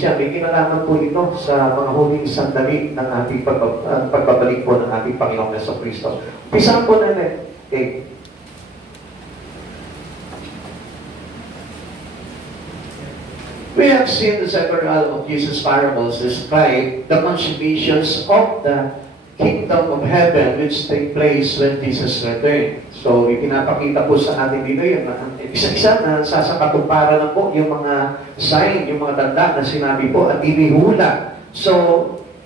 siya, may kinalaman po ito sa mga huling sandali ng ating pagbabalik po ng ating Panginoong Jesucristo. Umpisa po natin. Okay. We have seen the several of Jesus' parables describe the consummations of the kingdom of heaven which take place when Jesus returned. So, ipinapakita po sa atin dito yung isa-isa na sasakatuparan na po yung mga sign, yung mga tanda na sinabi po at inihula. So,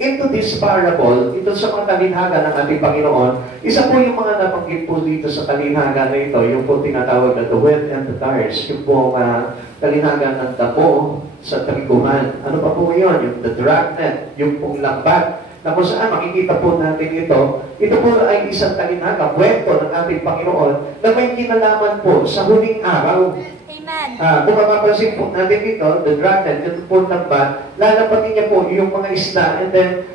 into this parable, ito sa mga talinhaga ng ating Panginoon, isa po yung mga nabanggit po dito sa talinhaga na ito, yung po tinatawag na the wheat and the tares, yung po talinhaga ng damo sa triguhan. Ano pa po yun? Yung the dragnet, yung pong lambat. Na kung saan makikita po natin ito po ay isang talinhaga, kwento ng ating Panginoon na may kinalaman po sa huling araw. Amen. Kung mapapansin po natin dito, the dragnet, yung po lambat, lalapatin niya po yung mga isda and then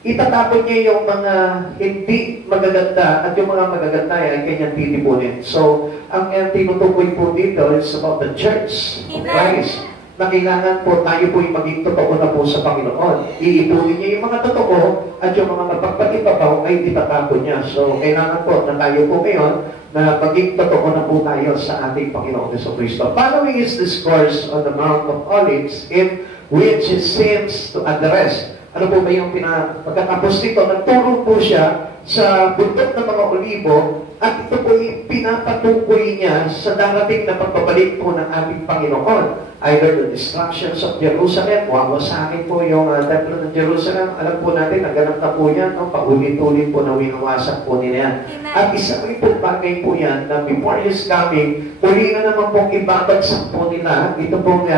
itatapon niya yung mga hindi magaganda at yung mga magaganda ay kanyang titipunin. So, ang tinutukoy po dito is about the church of Christ. Na kailangan po tayo po yung maging totoo na po sa Panginoon. Iipunin niya yung mga totoo at yung mga mapagpatipapaw ay itatapon niya. So, kailangan po na tayo po ngayon na maging totoo na po tayo sa ating Panginoong Jesucristo. Following his discourse on the Mount of Olives in which he seems to address. Ano po ba yung pagkatapos nito? Nagturo po siya sa bundok ng mga olibo at ito po pinapatukoy niya sa darating na pagbabalik po ng ating Panginoon. Either the destructions of Jerusalem, wawasakin po yung templo ng Jerusalem. Alam po natin, naganap na po yan, no? Paulit-ulit po na winawasak po nila yan. At isa rin po bagay po yan na before His coming, uli na naman pong ibabagsak po nila ito pong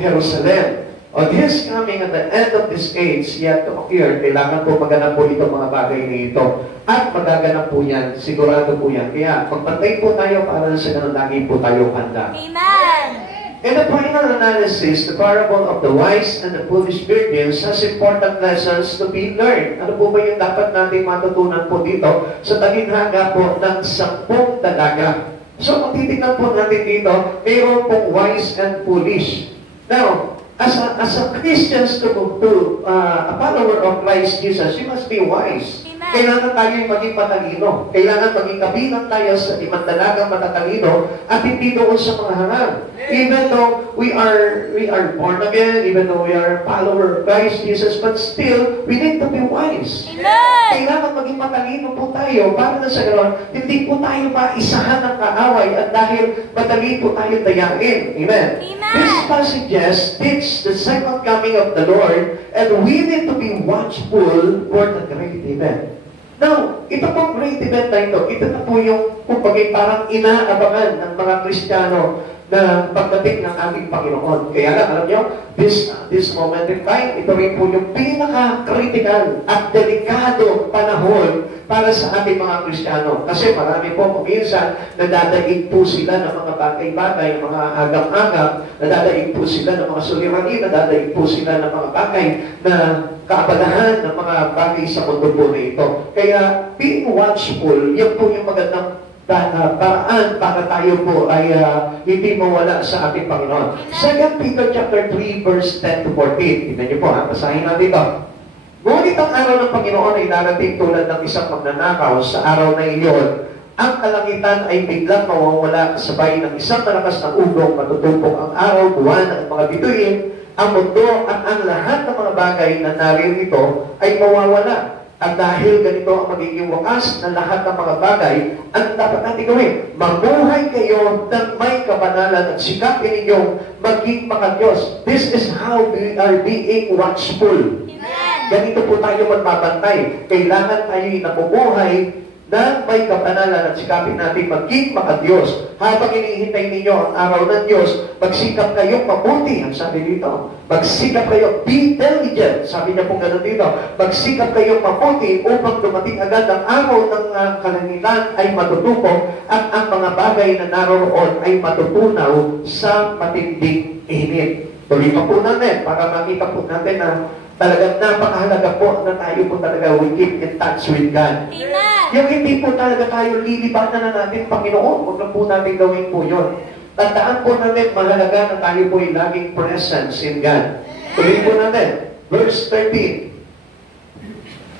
Jerusalem. On His coming at the end of this age yet to occur, kailangan po maganap po itong mga bagay na ito. At magaganap po yan, sigurado po yan. Kaya magpantay po tayo para sa ganun lagi po tayo handa. Amen. In the final analysis, the parable of the wise and the foolish virgins has important lessons to be learned. Ano po ba yung dapat natin matutunan po dito sa talinhaga po ng 10 dalaga? So, kung titignan po natin dito, mayroon pong wise and foolish. Now, as a Christian a follower of Christ Jesus, you must be wise. Kailangan tayo maging matalino. Kailangan maging kabilang tayo sa dalagang matatalino at hindi doon sa mga hangal. Even though we are born again, even though we are a follower of Christ Jesus, but still, we need to be wise. Amen. Kailangan maging matalino po tayo para na sa ganoon, hindi po tayo maisahan ng kaaway at dahil madali po tayo dayain. Amen. These passages teach the second coming of the Lord and we need to be watchful for the great event. Now, ito pong great event na ito na po yung kumbaga parang inaabangan ng mga Kristiyano na pagdating ng ating Panginoon. Kaya lang, alam nyo, this moment in time, ito rin po yung pinaka-critical at delikado panahon para sa ating mga Kristiyano. Kasi marami po kuminsan, nadadaig po sila ng mga bagay-bagay, mga agam-agam, nadadaig po sila ng mga suliranin, nadadaig po sila ng mga bagay na kaabalahan ng mga bagay sa mundo po na ito. Kaya, being watchful, yan po yung magandang paraan para tayo po ay hindi mawala sa ating Panginoon. 2 Peter chapter 3 verse 10 to 14. Tignan niyo po, basahin natin ito. Ngunit ang araw ng Panginoon ay darating tulad ng isang magnanakaw sa araw na iyon. Ang kalangitan ay biglang mawawala sabay ng isang malakas na ugong, matutupok ang araw, buwan at mga bituin, ang mundo at ang lahat ng mga bagay na naririto ay mawawala. At dahil ganito ang magiging wakas ng lahat ng mga bagay, ang dapat natin gawin, mamuhay kayo ng may kabanalan at sikapin ninyong maging mga Diyos. This is how we are being watchful. Amen. Ganito po tayo magbabantay. Kailangan tayo namumuhay ng may kabanalan at sikapin natin maging mga Diyos. Habang hinihintay ninyo ang araw ng Diyos, magsikap kayong mabuti. Ang sabi dito, magsikap kayo, be diligent. Sabi niya pong gano'n dito, magsikap kayong mabuti upang dumating agad ang araw ng kalangitan ay matutupok at ang mga bagay na naroon ay matutunaw sa matinding init. Tuloy pa po natin para makita po natin na talagang napakahalaga po na tayo po talaga we keep in touch with God. Amen. Yung hindi po talaga tayo lilibatan na natin, Panginoon, huwag na po natin gawin po yun. Tandaan po natin, mahalaga na tayo po ay laging presence in God. Tuloy po natin. Verse 13.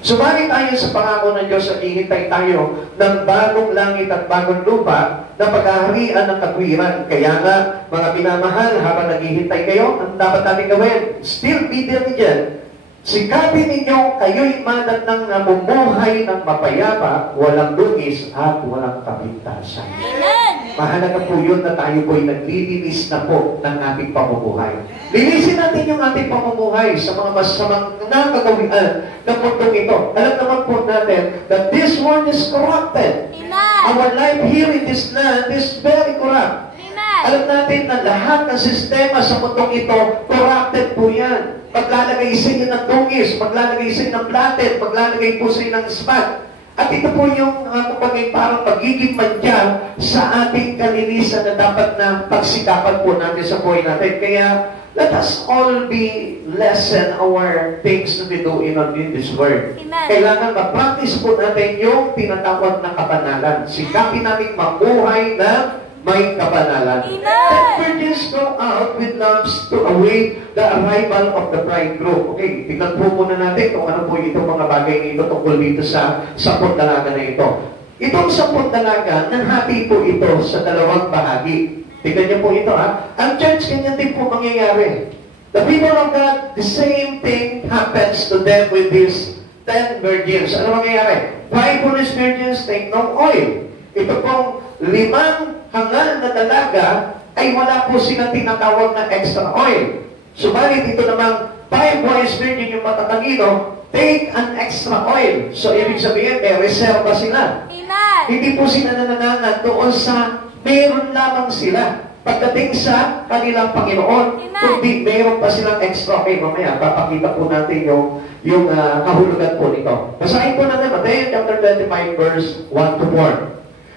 Sumali tayo sa pangako ng Diyos at ihintay tayo ng bagong langit at bagong lupa na paghaharian ng katwiran. Kaya nga, mga minamahal, habang naghihintay kayo, ang dapat natin gawin, still be diligent. Sikapin ninyo, kayo'y madatnang namumuhay ng mapayapa, walang dungis at walang kapintasan. Mahalaga po yun na tayo po'y naglilinis na po ng ating pamumuhay. Linisin natin yung ating pamumuhay sa mga masamang nakagawian ng mundong ito. Alam naman po natin that this world is corrupted. Our life here in this land is very corrupt. Alam natin na lahat ng sistema sa mundong ito, corrupted po yan. Maglalagay sa inyo ng dungis, maglalagay sa inyo ng plated, maglalagay po sa inyo ng spot. At ito po yung parang pagiging madya sa ating kalinisan na dapat na pagsikapan po natin sa buhay natin. Kaya, let us all be lessen our things to be doing in this world. Amen. Kailangan ma-practice po natin yung tinatawag na kabanalan. Sikapin natin mabuhay na may kabanalan. Let virgins go out with lamps to await the arrival of the bridegroom. Okay, tingnan po muna natin kung ano po itong mga bagay na ito tungkol dito sa 10 dalaga na ito. Itong 10 dalaga, nanghati po ito sa dalawang bahagi. Tingnan niyo po ito ha. Ang church, ganyan din po mangyayari. The people of God, the same thing happens to them with these 10 virgins. Ano mangyayari? 5 foolish virgins take no oil. Ito pong 5 hangal na dalaga ay wala po silang tinatawag na extra oil. Subalit ito namang 5 wise virgin yung matatalino, take an extra oil. So ibig sabihin, may reserva sila. Hindi po sila nananangan doon sa meron lamang sila pagdating sa kanilang Panginoon. Kundi meron pa silang extra oil. Mamaya, papakita po natin yung kahulugan po nito. Basahin po natin Matthew chapter 25 verse 1 to 4.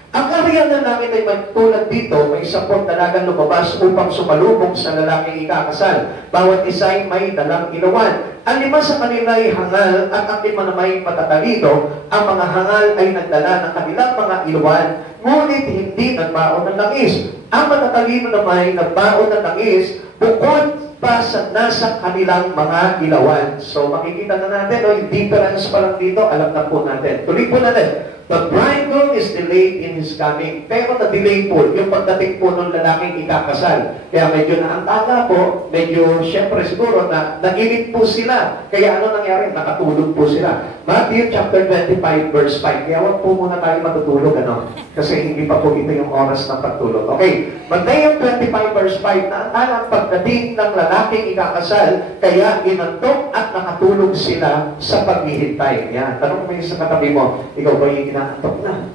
Ang karyan na langit ay magtulad dito, may 10 dalagang lumabas upang sumalubong sa lalaking ikakasal. Bawat isa ay may dalang ilawan. Ang 5 sa kanila ay hangal at ang 5 na may matatalino. Ang mga hangal ay nagdala ng kanilang mga ilawan, ngunit hindi nagbaon ng langis. Ang matatalino naman ay nagbaon ng langis, bukod pa sa nasa kanilang mga ilawan. So makikita na natin, yung difference pa lang dito, alam na po natin. Tuloy po natin. The bridegroom is delayed in his coming. Pero na-delay po yung pagdating po ng lalaking ikakasal. Kaya medyo naantala po, medyo syempre siguro na naginip po sila. Kaya ano nangyari? Nakatulog po sila. Matthew chapter 25 verse 5. Kaya wag po muna tayo matutulog, ano? Kasi hindi pa po ito yung oras ng pagtulog. Okay, Matthew 25 verse 5. Naantala ang pagdating ng lalaking ikakasal, kaya inantok at nakatulog sila sa paghihintay. Yan. Tanong mo yung sa katabi mo, ikaw ba yung inaantok na?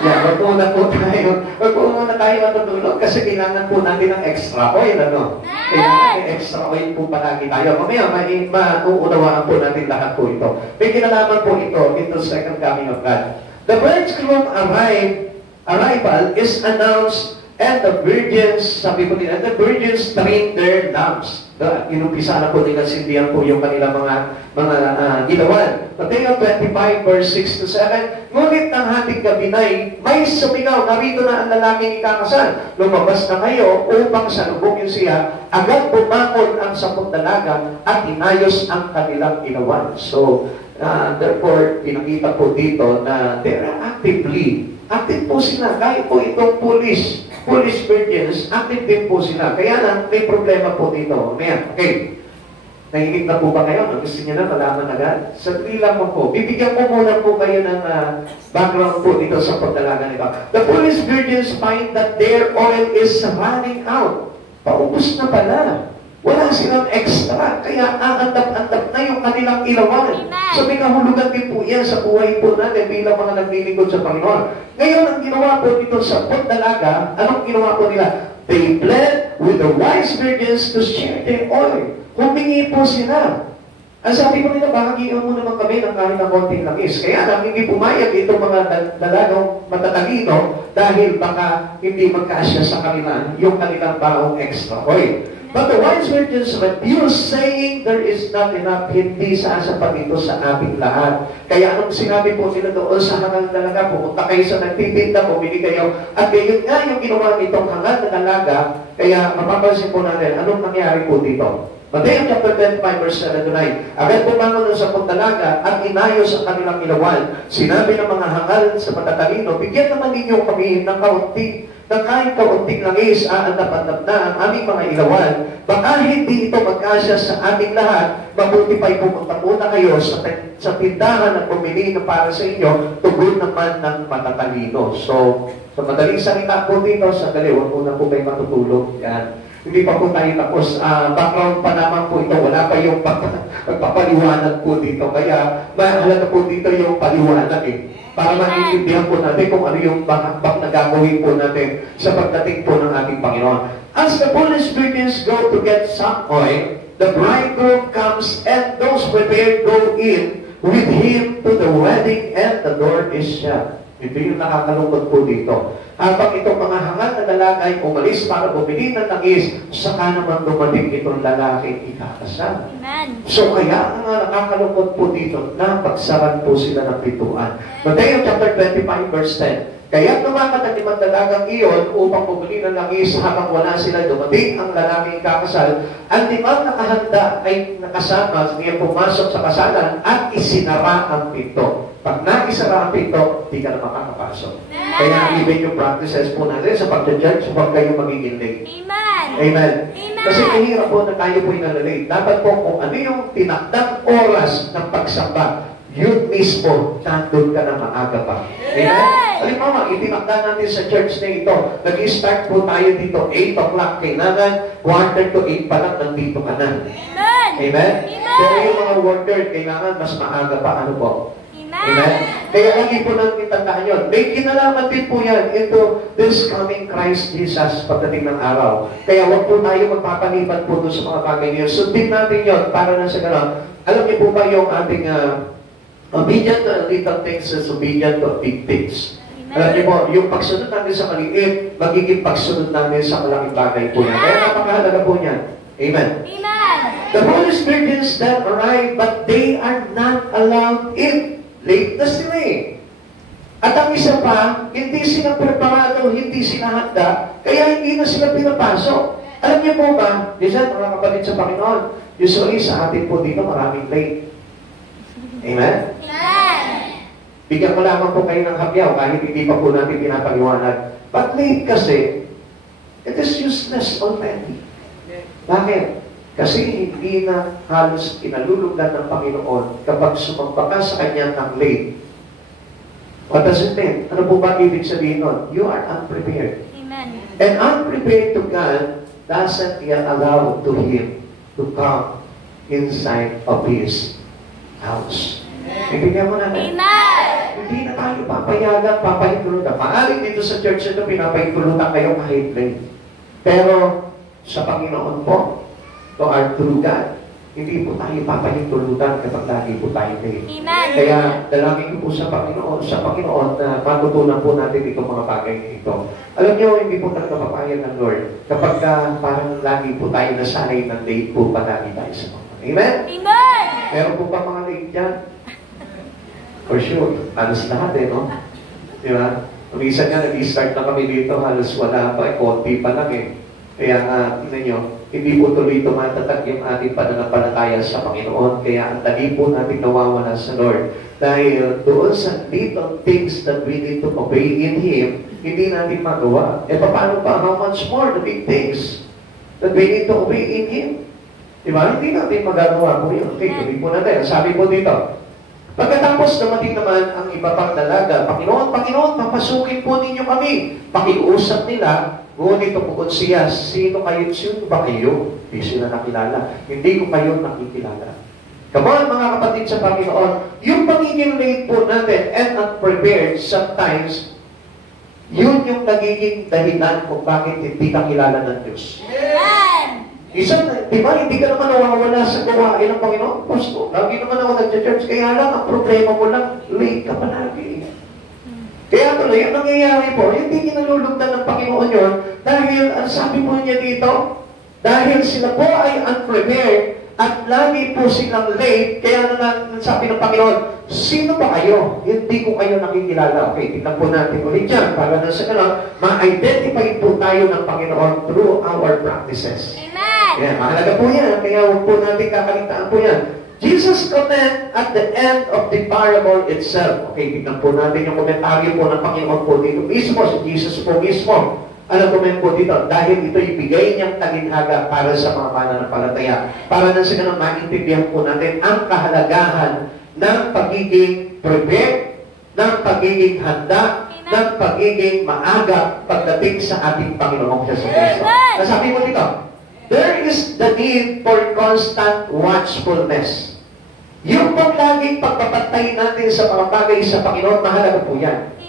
Yan, wag muna tayo matutulog kasi kailangan po natin ng extra oil, ano? Kailangan ng extra oil po palagi tayo. Mamaya, mauunawaan po natin lahat po ito. May kinalaman po ito second coming of God. The bridegroom arrival is announced and the virgins, sabi po nila, the virgins trained their lamps. Inumpisa na po nila sindihan po yung kanilang mga ilawan. Mateo 25 verse 6 to 7. Ngunit ang hating gabi na'y may sumigaw, narito na ang lalaking ikakasal. Lumabas na kayo upang salubungin siya. Agad bumangon ang 10 dalaga at inayos ang kanilang ilawan. So, therefore, pinakita po dito na they are active po sila. Kahit po itong police virgins, active din po sila. Kaya lang, may problema po dito. Ayan, okay. Nahinig na po ba kayo? Gusto niyo na malaman agad? Sadali lang po. Bibigyan ko muna po kayo ng background po dito sa pagdalaga nito. The police virgins find that their oil is running out. Paubos na pala. Wala silang extra. Kaya aandap-andap na yung kanilang ilawan. So may kahulugan din po yan sa buhay po natin bilang mga naglilingkod sa Panginoon. Ngayon, ang ginawa po dito sa dalaga, anong ginawa po nila? They pled with the wise virgins to share their oil. Humingi po sila. Ang sabi ko nila, bahagian mo naman kami ng kahit ng konting langis. Kaya lang, hindi pumayag itong mga dalagang matatalino dahil baka hindi magkasya sa kanila yung kanilang baong extra oil. But the wise virgins refused, saying there is not enough. Hindi sasapat ito sa ating lahat. Kaya anong sinabi po nila doon sa hangal na dalaga, pumunta kayo sa nagtitinda, bumili kayo. At gayon nga yung ginawa nitong hangal na dalaga, Kaya mapapansin po natin, anong nangyari po dito? Mateo chapter 25 verse 7 to 9. Agad bumangon sa pagdalaga at inayos ang kanilang ilawan. Sinabi ng mga hangal sa matatalino, bigyan naman ninyo kami ng kaunti, ng kahit kaunting langis, aandap-andap na ang aming mga ilawan. Baka hindi ito magkasya sa ating lahat, mabuti pa'y pumunta muna kayo sa tindahan at bumili na para sa inyo, tugon naman ng matatalino. So, sa madaling salita po dito, sandali, huwag muna po kayo matutulog. Yan. Hindi pa po tayo tapos. Background pa naman po ito. Wala pa yung pagpapaliwanag po dito. Kaya, mahalaga po dito yung paliwanag eh. Para maintindihan po natin kung ano yung bakbak na gagawin po natin sa pagdating po ng ating Panginoon. As the foolish virgins go to get some oil, the bridegroom comes and those prepared go in with him to the wedding and the door is shut. Ito yung nakakalungkot po dito. Habang itong mga hangal na dalaga ay umalis para bumili ng langis, saka naman dumating itong lalaking ikakasal. Amen. So kaya ang nakakalungkot po dito, napagsaran po sila ng pintuan. Mateo chapter 25 verse 10. Kaya lumakad ang limang dalagang iyon upang bumili ng langis habang wala sila, dumating ang lalaking ikakasal. Ang limang nakahanda ay nakasama niya pumasok sa kasalan at isinara ang pinto. Pag naisara ang pinto, di ka na makakapasok. Kaya even yung practices po natin sa pag-judge, huwag kayo magiging late. Amen. Amen. Amen. Kasi mahirap po na tayo po inalilate. Dapat po kung ano yung tinakdang oras ng pagsamba, yun mismo, nandun ka na maaga pa. Amen? Halimbawa, itinakda natin sa church na ito, nag-start po tayo dito, 8 o'clock, kailangan, 7:45 pa lang, nandito ka na. Amen. Amen? Amen. Pero yung mga worker, kailangan mas maaga pa, ano po? Amen? Kaya lagi po natin tandaan yun. May kinalaman din po yan into this coming Christ Jesus pagdating ng araw. Kaya huwag po tayo magpapaliban po doon sa mga bagay niyo. Sundin natin yun para na sa gano'n. Alam niyo po ba yung ating obedient to little things is obedient to big things. Alam niyo po, yung pagsunod natin sa maliit, magiging pagsunod natin sa malaking bagay po yan. Kaya napakahalaga po niyan. Amen. Amen. The Holy Spirit is that arrive, but they are not allowed in. Late na sila eh. At ang isa pa, hindi sila preparado, hindi sila handa, kaya hindi na sila pinapasok. Alam niyo po ba, minsan mga kapatid sa Panginoon, usually sa atin po dito maraming late. Amen? Amen. Bigyan ko lamang po kayo ng habyaw kahit hindi pa po natin pinapaliwanag. But late kasi, it is useless already. Bakit? Kasi hindi na halos kinalulugdan ng Panginoon kapag sumampa ka sa Kanya ng late. What does it mean? Ano po ba ibig sabihin nun? You are unprepared. Amen. And unprepared to God doesn't yet allow to Him to come inside of His house. Ibigyan mo na. Amen. Hindi na tayo papayagan, papahintulutan. Maaring dito sa church ito, pinapahintulutan kayo kahit late. Pero sa Panginoon po, to our true God, hindi po tayo papahintulutan kapag lagi po tayo late. Amen. Kaya dalangin ko po sa Panginoon na matutunan po natin itong mga bagay nito. Alam niyo, hindi po talaga papayag ng Lord kapag parang lagi po tayo nasanay ng late po palagi tayo sa mga. Amen? Amen. Meron po ba mga late dyan? For sure. Halos lahat eh, no? Di ba? Minsan nga, nag-start na kami dito, halos wala pa, konti pa lang eh. Kaya nga, tingnan nyo, hindi po tuloy tumatatag yung ating pananampalataya sa Panginoon. Kaya ang dali po natin nawawala sa Lord. Dahil doon sa little things that we need to obey in Him, hindi natin magawa. E paano pa? How much more the big things that we need to obey in Him? Diba? Hindi natin magagawa po yun. Okay, tuloy po natin. Sabi po dito, pagkatapos dumating naman ang iba pang dalaga, Panginoon, papasukin po ninyo kami. Pakiusap nila, ngunit tumugon siya, sino ba kayo? Hindi sila nakilala. Hindi ko kayo nakikilala. Come on, mga kapatid sa Panginoon, yung pagiging late po natin and unprepared, sometimes, yun yung nagiging dahilan kung bakit hindi ka kilala ng Diyos. Amen. Isa, di ba, hindi ka naman nawawala sa gawain ng Panginoon. Pasto, lagi naman ako nag-church, kaya lang, ang problema mo lang, late ka palagi. Kaya tuloy, ang nangyayari po, hindi kinalulugdan ng Panginoon yun, dahil, ang sabi po niya dito, dahil sila po ay unprepared, at lagi po silang late, kaya sabi ng Panginoon, sino ba kayo? Hindi ko kayo nakikilala. Okay, tignan po natin ulit yan, para na sa kanila, ma-identify po tayo ng Panginoon through our practices. Amen! Yan, mahalaga po yan, kaya huwag po natin kakalitaan po yan. Jesus comment at the end of the parable itself. Okay, tignan po natin yung komentaryo po ng Panginoon po dito mismo, si Jesus po mismo. Ano comment po dito? Dahil ito ibigay niyang taginhaga para sa mga mananampalataya. Para na sa ganun maintindihan po natin ang kahalagahan ng pagiging prepared, ng pagiging handa, ng pagiging maaga pagdating sa ating Panginoong Jesucristo. Nasabi mo dito, there is the need for constant watchfulness. Yung laging pagpapantay natin sa mga bagay sa Panginoon, mahalaga po yan.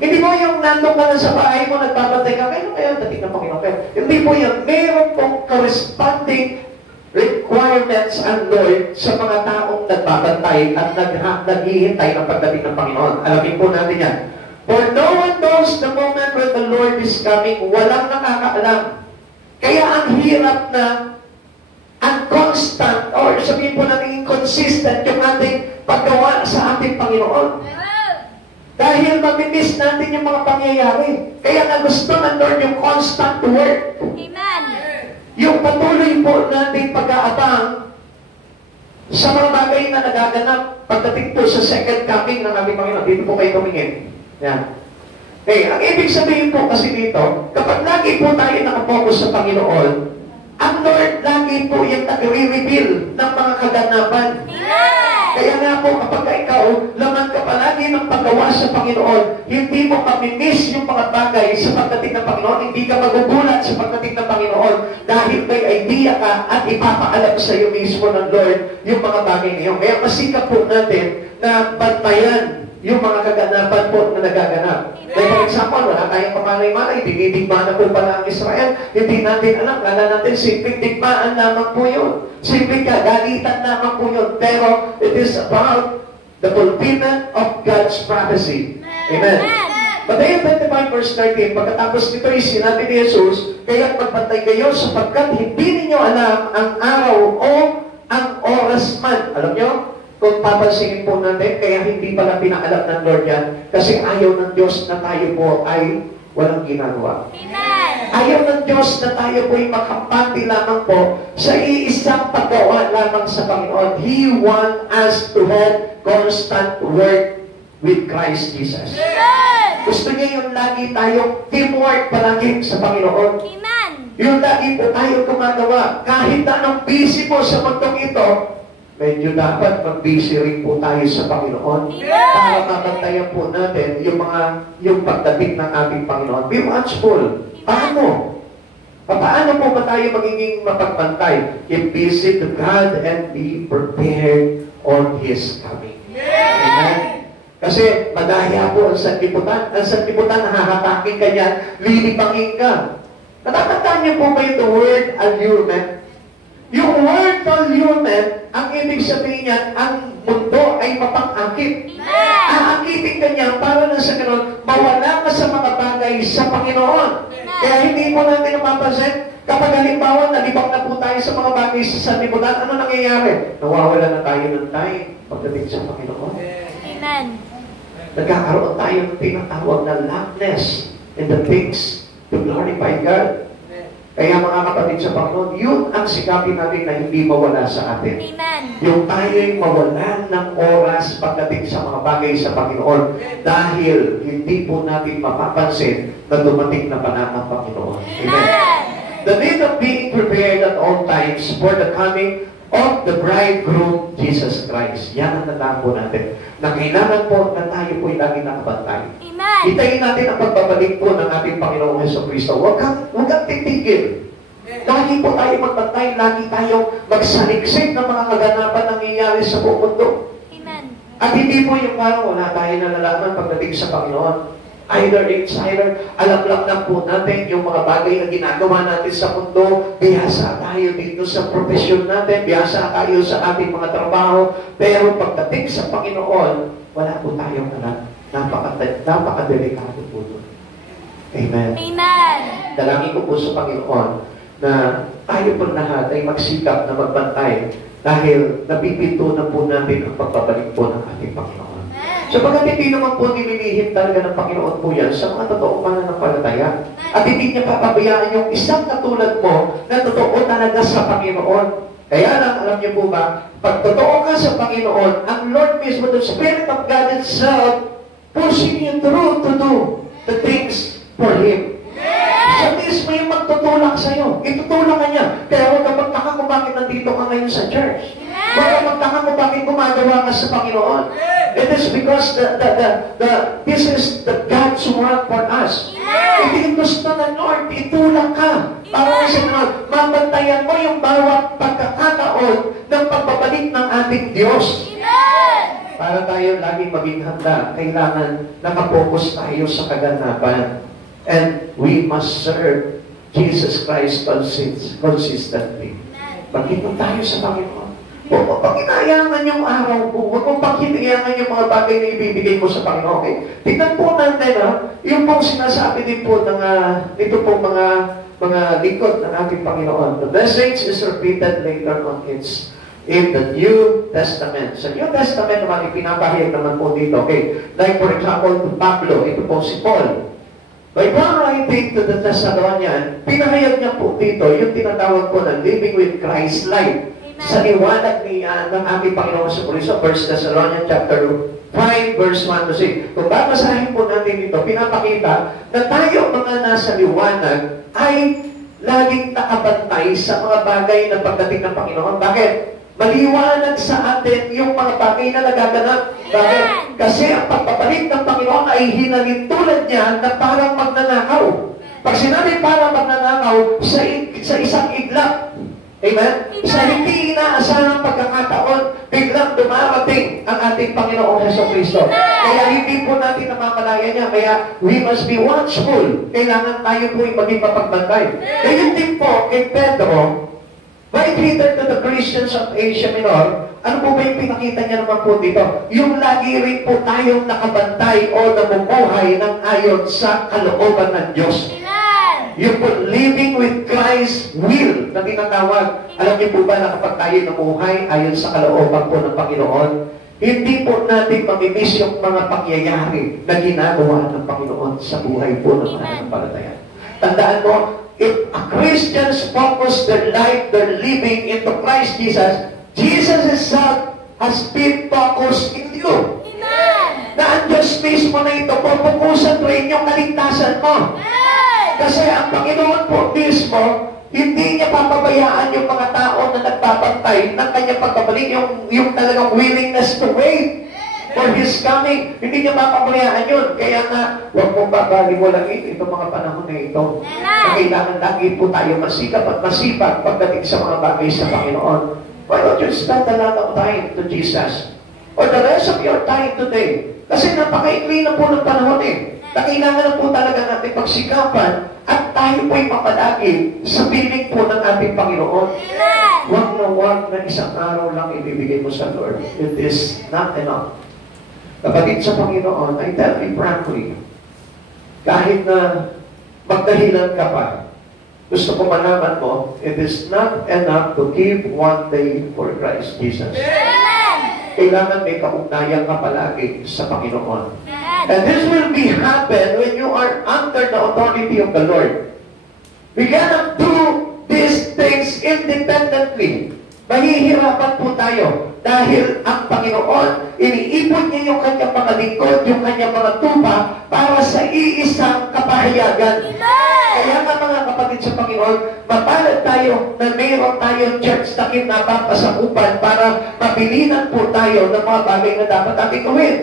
Hindi po yung nandun ka na sa bahay mo, nagbabantay ka, kaya dating ng Panginoon. Hindi po yan. Meron pong corresponding requirements and Lord sa mga taong nagbabantay at naghihintay ng pagdating ng Panginoon. Alamin po natin yan. For no one knows the moment when the Lord is coming. Walang nakakaalam. Kaya ang hirap na unconstant or sabihin po natin inconsistent yung ating paggawa sa ating Panginoon. Dahil mamimiss natin yung mga pangyayari. Kaya nga gusto ng Lord yung constant work. Amen. Yung patuloy po natin pag-aabang sa mga bagay na nagaganap pagdating po sa second coming ng ating Panginoon. Dito po kayo tumingin. Yan. Okay, ang ibig sabihin po kasi dito, kapag lagi po tayo nakapokus sa Panginoon, ang Lord lagi po yung nag-re-reveal ng mga kaganapan. Kaya nga po, kapag ikaw, laman ka palagi ng paggawa sa Panginoon, hindi mo mamimiss yung mga bagay sa pagdating ng Panginoon, hindi ka magugulat sa pagdating ng Panginoon, dahil may idea ka at ipapaalam sa iyo mismo ng Lord yung mga bagay niyo. Kaya masikap po natin na bantayan yung mga kaganapan po na nagaganap. Kaya for example, wala tayong pamalay-malay, dinidigma na po pala ang Israel, hindi natin alam, kala natin simpleng digmaan lamang po yun. Simpleng kagalitan lamang po yun. Pero it is about the fulfillment of God's prophecy. Amen. Matthew 25 verse 13, pagkatapos nito ay sinabi ni Jesus, kaya't magbantay kayo sapagkat hindi ninyo alam ang araw o ang oras man. Alam nyo? Kung papansinin po natin, kaya hindi pala pinaalam ng Lord yan, kasi ayaw ng Diyos na tayo po ay walang ginagawa. Amen. Ayaw ng Diyos na tayo po ay makampati lamang po sa iisang paggawa lamang sa Panginoon. He wants us to have constant work with Christ Jesus. Amen. Gusto niya yung lagi tayong teamwork palagi sa Panginoon. Amen. Yung lagi po tayo gumagawa. Kahit na anong busy po sa mundong ito, medyo dapat mag-busy rin po tayo sa Panginoon. Para mabantayan po natin yung pagdating ng ating Panginoon. Be watchful. Paano? Paano po ba tayo magiging mapagbantay? Keep busy to God and be prepared on His coming. Amen? Kasi madaya po ang sanlibutan. Ang sanlibutan, nahahatakin ka niyan, lilipangin ka. Natatandaan niyo po ba yung word allurement? Yung word allurement, ang ibig sabihin niyan, ang mundo ay mapang-akit. Aakitin ka niya para na sa gano'n, mawala ka sa mga bagay sa Panginoon. Kaya hindi mo natin napapansin, kapag halimbawa, nalibang na po tayo sa mga bagay sa sanlibutan, ano nangyayari? Nawawala na tayo ng time pagdating sa Panginoon. Amen. Nagkakaroon tayo ng tinatawag na lackness in the things to glorify God. Kaya mga kapatid sa Panginoon, yun ang sikapin natin na hindi mawala sa atin. Amen. Yung tayo'y mawalan ng oras pagdating sa mga bagay sa Panginoon dahil hindi po natin mapapansin na dumating na panahon ng Panginoon. Amen. The need of being prepared at all times for the coming of the bridegroom, Jesus Christ. Yan ang tandaan po natin. Na kailangan po na tayo po'y lagi nakabantay. Amen. Itayin natin ang pagbabalik po ng ating Panginoong Jesucristo. Huwag kang titigil. Lagi po tayo magbantay, lagi tayo magsaliksik ng mga kaganapan na nangyayari sa buong mundo. Amen. At hindi po yung parang wala tayo nalalaman pagdating sa Panginoon. Either alam lang po natin yung mga bagay na ginagawa natin sa mundo, bihasa tayo dito sa profesyon natin, bihasa tayo sa ating mga trabaho, pero pagdating sa Panginoon, wala po tayong alam. Napakadelikado po doon. Amen. Amen. Dalangin ko po sa Panginoon na tayo po lahat ay magsikap na magbantay dahil napipintunan po natin ang pagbabalik po ng ating Panginoon. Sapagkat hindi naman po nililihim talaga ng Panginoon po yan sa mga totoong mananampalataya. At hindi niya papabayaan yung isang katulad mo na totoo talaga sa Panginoon. Kaya lang, alam niyo po ba, pag totoo ka sa Panginoon, ang Lord mismo, the Spirit of God itself, pushing you through to do the things for Him. Siya mismo yung magtutulak sa'yo. Itutulak ka niya. Kaya huwag ka magtaka kung bakit nandito ka ngayon sa church. Huwag ka magtaka kung bakit gumagawa ka sa Panginoon. It is because this is the God's work for us. Hindi gusto ng Lord, itulak ka. Para sa Lord, mabantayan mo yung bawat pagkakataon ng pagbabalik ng ating Diyos. Para tayo laging maging handa, kailangan nakapokus tayo sa kaganapan. And we must serve Jesus Christ consistently. Magkita tayo sa Panginoon. Huwag mo pagkinayangan yung araw po. Huwag mo pagkinayangan yung mga bagay na ibibigay mo sa Panginoon. Okay? Tignan po natin, yung pong sinasabi din po ng ito pong mga lingkod ng ating Panginoon. The message is repeated later on. It's in the New Testament. Sa New Testament naman, ipinapahayag naman po dito. Okay? Like for example, to Pablo, ito po si Paul. By Paul writing to the Thessalonians, pinahayag niya po dito yung tinatawag po na living with Christ life. Sa liwanag ng ating Panginoon sa Kristo, 1 Thessalonians chapter 5, verse 1 to 6. Kung babasahin po natin dito, pinapakita na tayo mga nasa liwanag ay laging nakabantay sa mga bagay na pagdating ng Panginoon. Bakit? Maliwanag sa atin yung mga bagay na nagaganap. Bakit? Kasi ang pagpapalik ng Panginoon ay hinalin tulad niya na parang magnanakaw. Pag sinabi parang magnanakaw, sa isang iglap, amen? Sa hindi inaasahang pagkakataon, biglang dumarating ang ating Panginoong Jesucristo. Kaya hindi po natin namamalaya niya. Kaya we must be watchful. Kailangan tayo po yung maging mapagbantay. Kaya din po kay Pedro, when he treated to the Christians of Asia Minor, ano po ba yung pinakita niya naman po dito? Yung lagi rin po tayong nakabantay o namumuhay ng ayon sa kalooban ng Diyos. Yung po, living with Christ's will na tinatawag. Alam niyo po ba na kapag tayo namuhay ayon sa kalooban po ng Panginoon, hindi po natin mamimiss yung mga pangyayari na ginagawa ng Panginoon sa buhay po ng mananampalataya. Tandaan mo, if Christians focus their life, their living into Christ Jesus, Jesus Himself has been focused in you. Na ang Diyos mismo na ito, pupukusan rin yung kaligtasan mo. Kasi ang Panginoon po mismo, hindi niya papabayaan yung mga tao na nagpapantay ng kanyang pagbabalik, yung talagang willingness to wait for His coming. Hindi niya papabayaan yun. Kaya nga, huwag mong babaliwalagin itong mga panahon na ito. Na kailangan lagi po tayo masikap at masipag pagdating sa mga bagay sa Panginoon. Why don't you spend a lot of time to Jesus? Or the rest of your time today? Kasi napakaikli na po ng panahon na kailangan na po talaga natin pagsikapan at tayo po'y mapalagi sa piling po ng ating Panginoon. Huwag na huwag na isang araw lang ibibigay mo sa Lord. It is not enough. Kapatid sa Panginoon, I tell you frankly, kahit na magdahilan ka pa, gusto ko malaman mo, it is not enough to give one day for Christ Jesus. Kailangan may kaugnayan ka palagi sa Panginoon. And this will be happen when you are under the authority of the Lord. We cannot do these things independently. Mahihirapan po tayo dahil ang Panginoon, iniipon niya yung kanyang mga lingkod, yung kanyang mga tupa para sa iisang kapahayagan. Kaya nga mga kapatid sa Panginoon, mapalad tayo na mayroon tayong church na kinapapasakupan para mabilinan po tayo ng mga bagay na dapat natin gawin.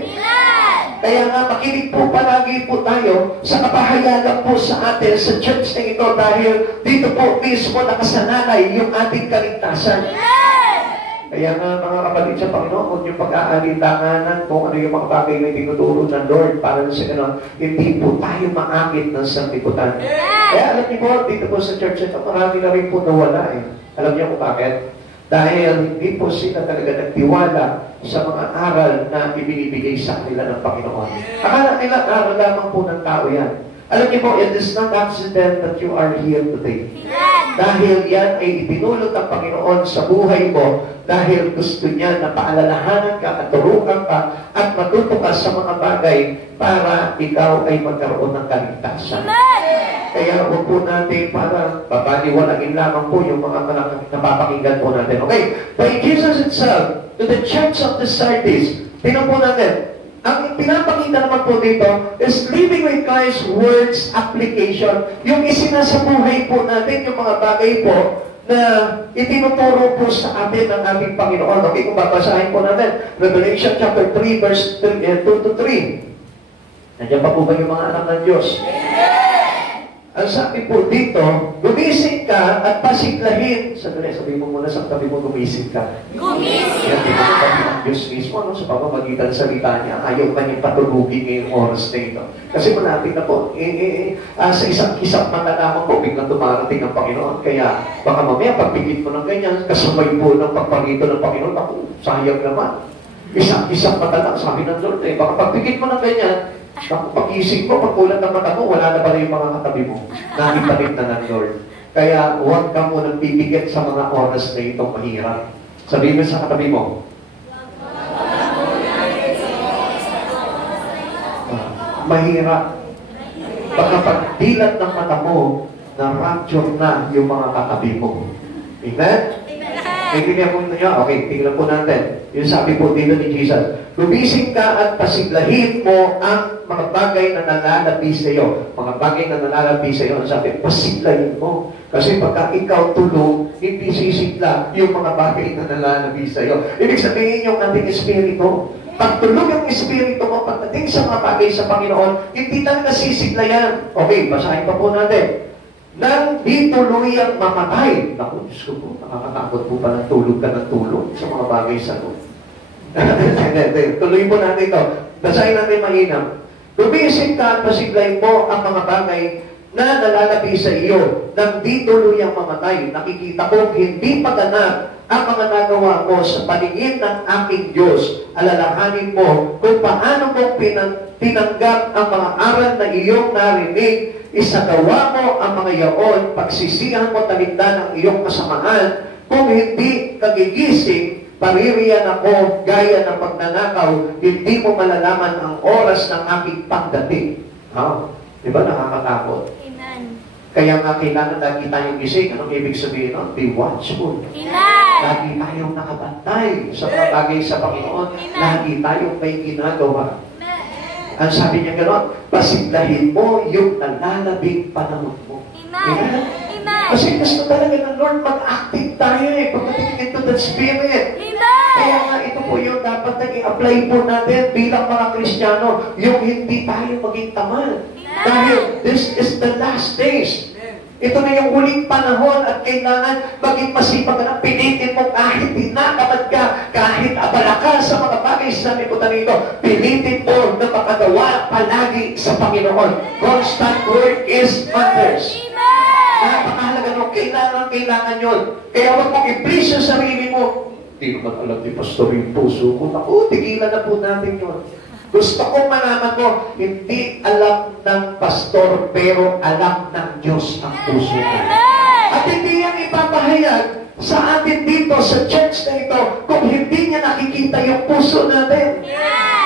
Kaya nga makinig po palagi po tayo sa kapahayagan po sa atin sa church na ito dahil dito po mismo nakasanalay yung ating kaligtasan. Kaya nga mga kapatid sa Panginoon, huwag yung pag-aalintanganan kung ano yung mga bagay na tinuturo ng Lord para sa ganun, hindi po tayo maakit ng sanlibutan. Kaya alam niyo po, dito po sa church ito, marami na rin po nawala Alam niyo kung bakit? Dahil hindi po sila talaga nagtiwala sa mga aral na ibinibigay sa kanila ng Panginoon. Akala nila aral lamang po ng tao yan. Alam niyo po, it is not accident that you are here today. Dahil yan ay itinulot ng Panginoon sa buhay mo, dahil gusto niya na paalalahanan ka at turuan ka at matuto ka sa mga bagay para ikaw ay magkaroon ng kaligtasan. Kaya huwag po natin para babaliwalagin lamang po yung mga napapakinggan po natin. Okay, by Jesus itself, to the church of the Sardis, tingnan po natin, ang pinapakita naman po dito is living with Christ's words application. Yung isinasabuhay po natin, yung mga bagay po na itinuturo po sa atin ng ating Panginoon. Okay, kung babasahin po natin, Revelation chapter 3, verse 2 to 3. Nandiyan pa po ba yung mga anak ng Diyos? Ang sabi po dito, gumising ka at pasiglahin. Sabihin mo muna sa tabi mo, gumising ka. Gumising Yan, ka! pinagpapalit ng Diyos mismo, sa pamamagitan ng salita niya, ayaw kanyang patulugin ngayong oras na ito. Kasi malapit na po, sa isang kisap mata lamang po, biglang dumarating ng Panginoon. Kaya baka mamaya, pagpigit mo ng ganyan, kasabay po ng pagpagito ng Panginoon, ako, sayang naman. Isang mata lang, sabi ng Lord, baka pagpigit mo ng ganyan, pag-isip mo, pagkulat ng mata mo, wala na pala yung mga katabi mo. Nakipalit na ng Lord. Kaya huwag ka mo nang pipigit sa mga oras na itong mahirap. Sabihin mo sa katabi mo, mahirap. Baka pagdilat ng mata mo, na-rapture na yung mga katabi mo. Amen? Naintindihan po niyo? Okay, tingnan po natin. Yung sabi po dito ni Jesus, gumising ka at pasiglahin mo ang mga bagay na nalalabi sa iyo. Mga bagay na nalalabi sa iyo. Ang sabi, pasiglahin mo. Kasi pagka ikaw tulog, hindi sisigla yung mga bagay na nalalabi sa iyo. Ibig sabihin yung ating espiritu. Pag tulog yung espiritu mo, pagdating sa mga bagay sa Panginoon, hindi talaga sisigla yan. Okay, basahin pa po natin. Nang di tuluyang mamatay. Naku, Diyos ko po, nakakatakot po pa ng tulog ka ng tulog sa mga bagay sa loob. Tuloy po natin ito. Basahin natin mainam. Gumising ka at pasiglahin mo ang mga bagay na nalalabi sa iyo. Nang di tuluyang mamatay, nakikita ko hindi paganap ang mga nagawa mo sa paningin ng aking Diyos. Alalahanin mo kung paano mong tinanggap ang mga aral na iyong narinig. Isagawa mo ang mga yaon, pagsisihan mo talikdan ang iyong kasamaan. Kung hindi kagigising, paririyan ako gaya ng pagnanakaw, hindi mo malalaman ang oras ng aking pagdating. Di ba nakakatakot? Amen. Kaya nga kailangan lagi tayong gising. Anong ibig sabihin nun? Be watchful. Amen. Lagi tayong nakabantay sa mga bagay sa Panginoon. Amen. Lagi tayong may ginagawa. Ang sabi niya gano'n, pasiglahin mo yung nalalabing panahon mo. Amen. Amen. Kasi gusto talaga ng Lord, mag-active tayo pagdating into the Spirit. Amen. Kaya nga ito po yung dapat naging apply po natin bilang mga Kristiyano, yung hindi tayo maging tamad. Dahil this is the last days. Ito na yung huling panahon at kailangan maging masipag na pilitin mo kahit tinatamad ka, kahit abala ka sa mga bagay sa liputan nito, pilitin mo na makagawa palagi sa Panginoon. Constant work is matters. Napakahalaga nung kailangan yun. Kaya huwag mong i-please sa sarili mo. Hindi naman alam ni Pastor yung puso ko. Naku, tigilan na po natin yun. Gusto kong malaman mo, hindi alam ng pastor, pero alam ng Diyos ang puso mo. At hindi yan ipapahayag sa atin dito, sa church na ito, kung hindi niya nakikita yung puso natin.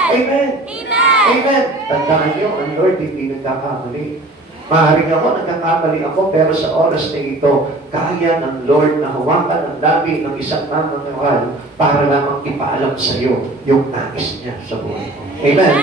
Amen. Amen. Tandaan niyo, ang Lord hindi nagkakamali. Maaaring ako, nagkakamali ako, pero sa oras na ito, kaya ng Lord na hawakan ang labi ng isang manangaral para lamang ipaalam sa iyo yung nais niya sa buhay mo. Amen?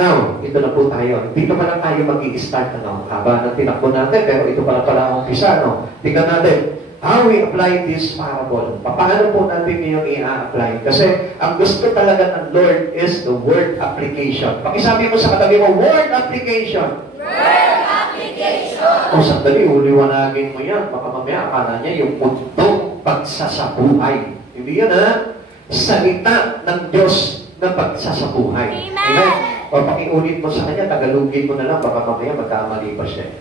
Now, ito na po tayo. Dito pa lang tayo mag-i-start, haba ng tinakbo natin, pero ito pala ang umpisa, Tingnan natin, how we apply this parable. Paano po natin yung i-apply? Kasi ang gusto talaga ng Lord is the word application. Pakisabi mo sa katabi mo, word application. Word application. Kung sandali, uliwanagin mo yan. Baka mamaya akala niya yung mundong pagsasabuhay. Hindi yan, salita ng Diyos na pagsasabuhay. Amen. O pakiulit mo sa kanya, tagalugin mo na lang, baka mamaya magkamali pa siya.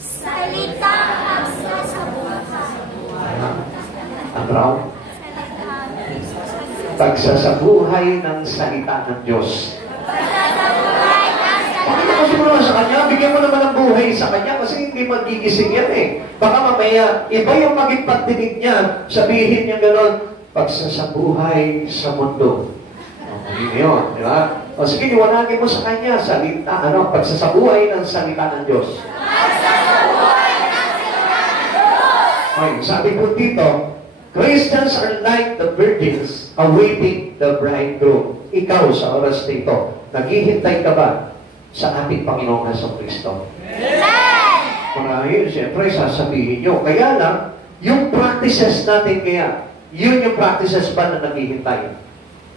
Salita pagsasabuhay. Ang raw? Pagsasabuhay ng salita ng Diyos. Pagsasabuhay ng salita Pakita mo naman sa kanya, bigyan mo naman ng buhay sa kanya kasi hindi magigising yan eh. Baka mamaya, iba yung maging pagdinig niya, sabihin niya gano'n, pagsasabuhay sa mundo. Hindi yun, di ba? O sige, iwanagin mo sa kanya, salita, pagsasabuhay ng salita ng Diyos. Pagsasabuhay ng salita ng Diyos. Okay, sabi po dito, Christians are like the virgins awaiting the bridegroom. Ikaw sa oras nito, naghihintay ka ba sa ating Panginoong Jesucristo? Amen! Marahil, siyempre, sasabihin nyo. Kaya lang, yung practices natin kaya, yun yung practices ba na naghihintay?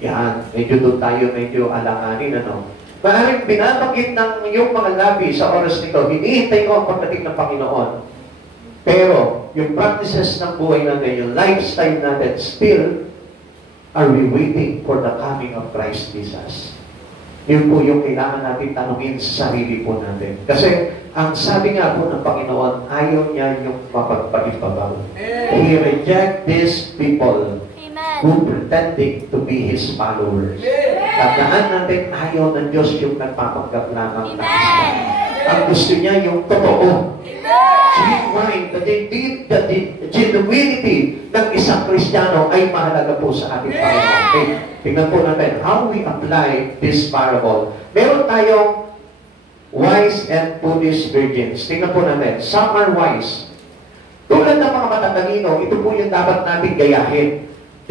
Yan, medyo doon tayo, medyo alanganin, Maaaring binabanggit ng yung mga labi sa oras nito, hinihintay ko ang pagdating ng Panginoon. Pero, yung practices ng buhay natin, yung lifestyle natin, still, are we waiting for the coming of Christ Jesus? Yun po yung kailangan natin tanungin sa sarili po natin. Kasi, ang sabi nga po ng Panginoon, ayaw niya yung mapagpaibabaw. He reject these people who pretending to be His followers. Tandaan natin, ayaw ng Diyos yung nagpapanggap lamang tayo. Ang gusto niya yung totoo. Sweet wine, the genuinity ng isang Kristiyano ay mahalaga po sa ating Panginoon. Okay, tingnan po natin how we apply this parable. Meron tayong wise and foolish virgins. Tingnan po natin. Some are wise. Tulad ng mga matatalino, ito po yung dapat natin gayahin.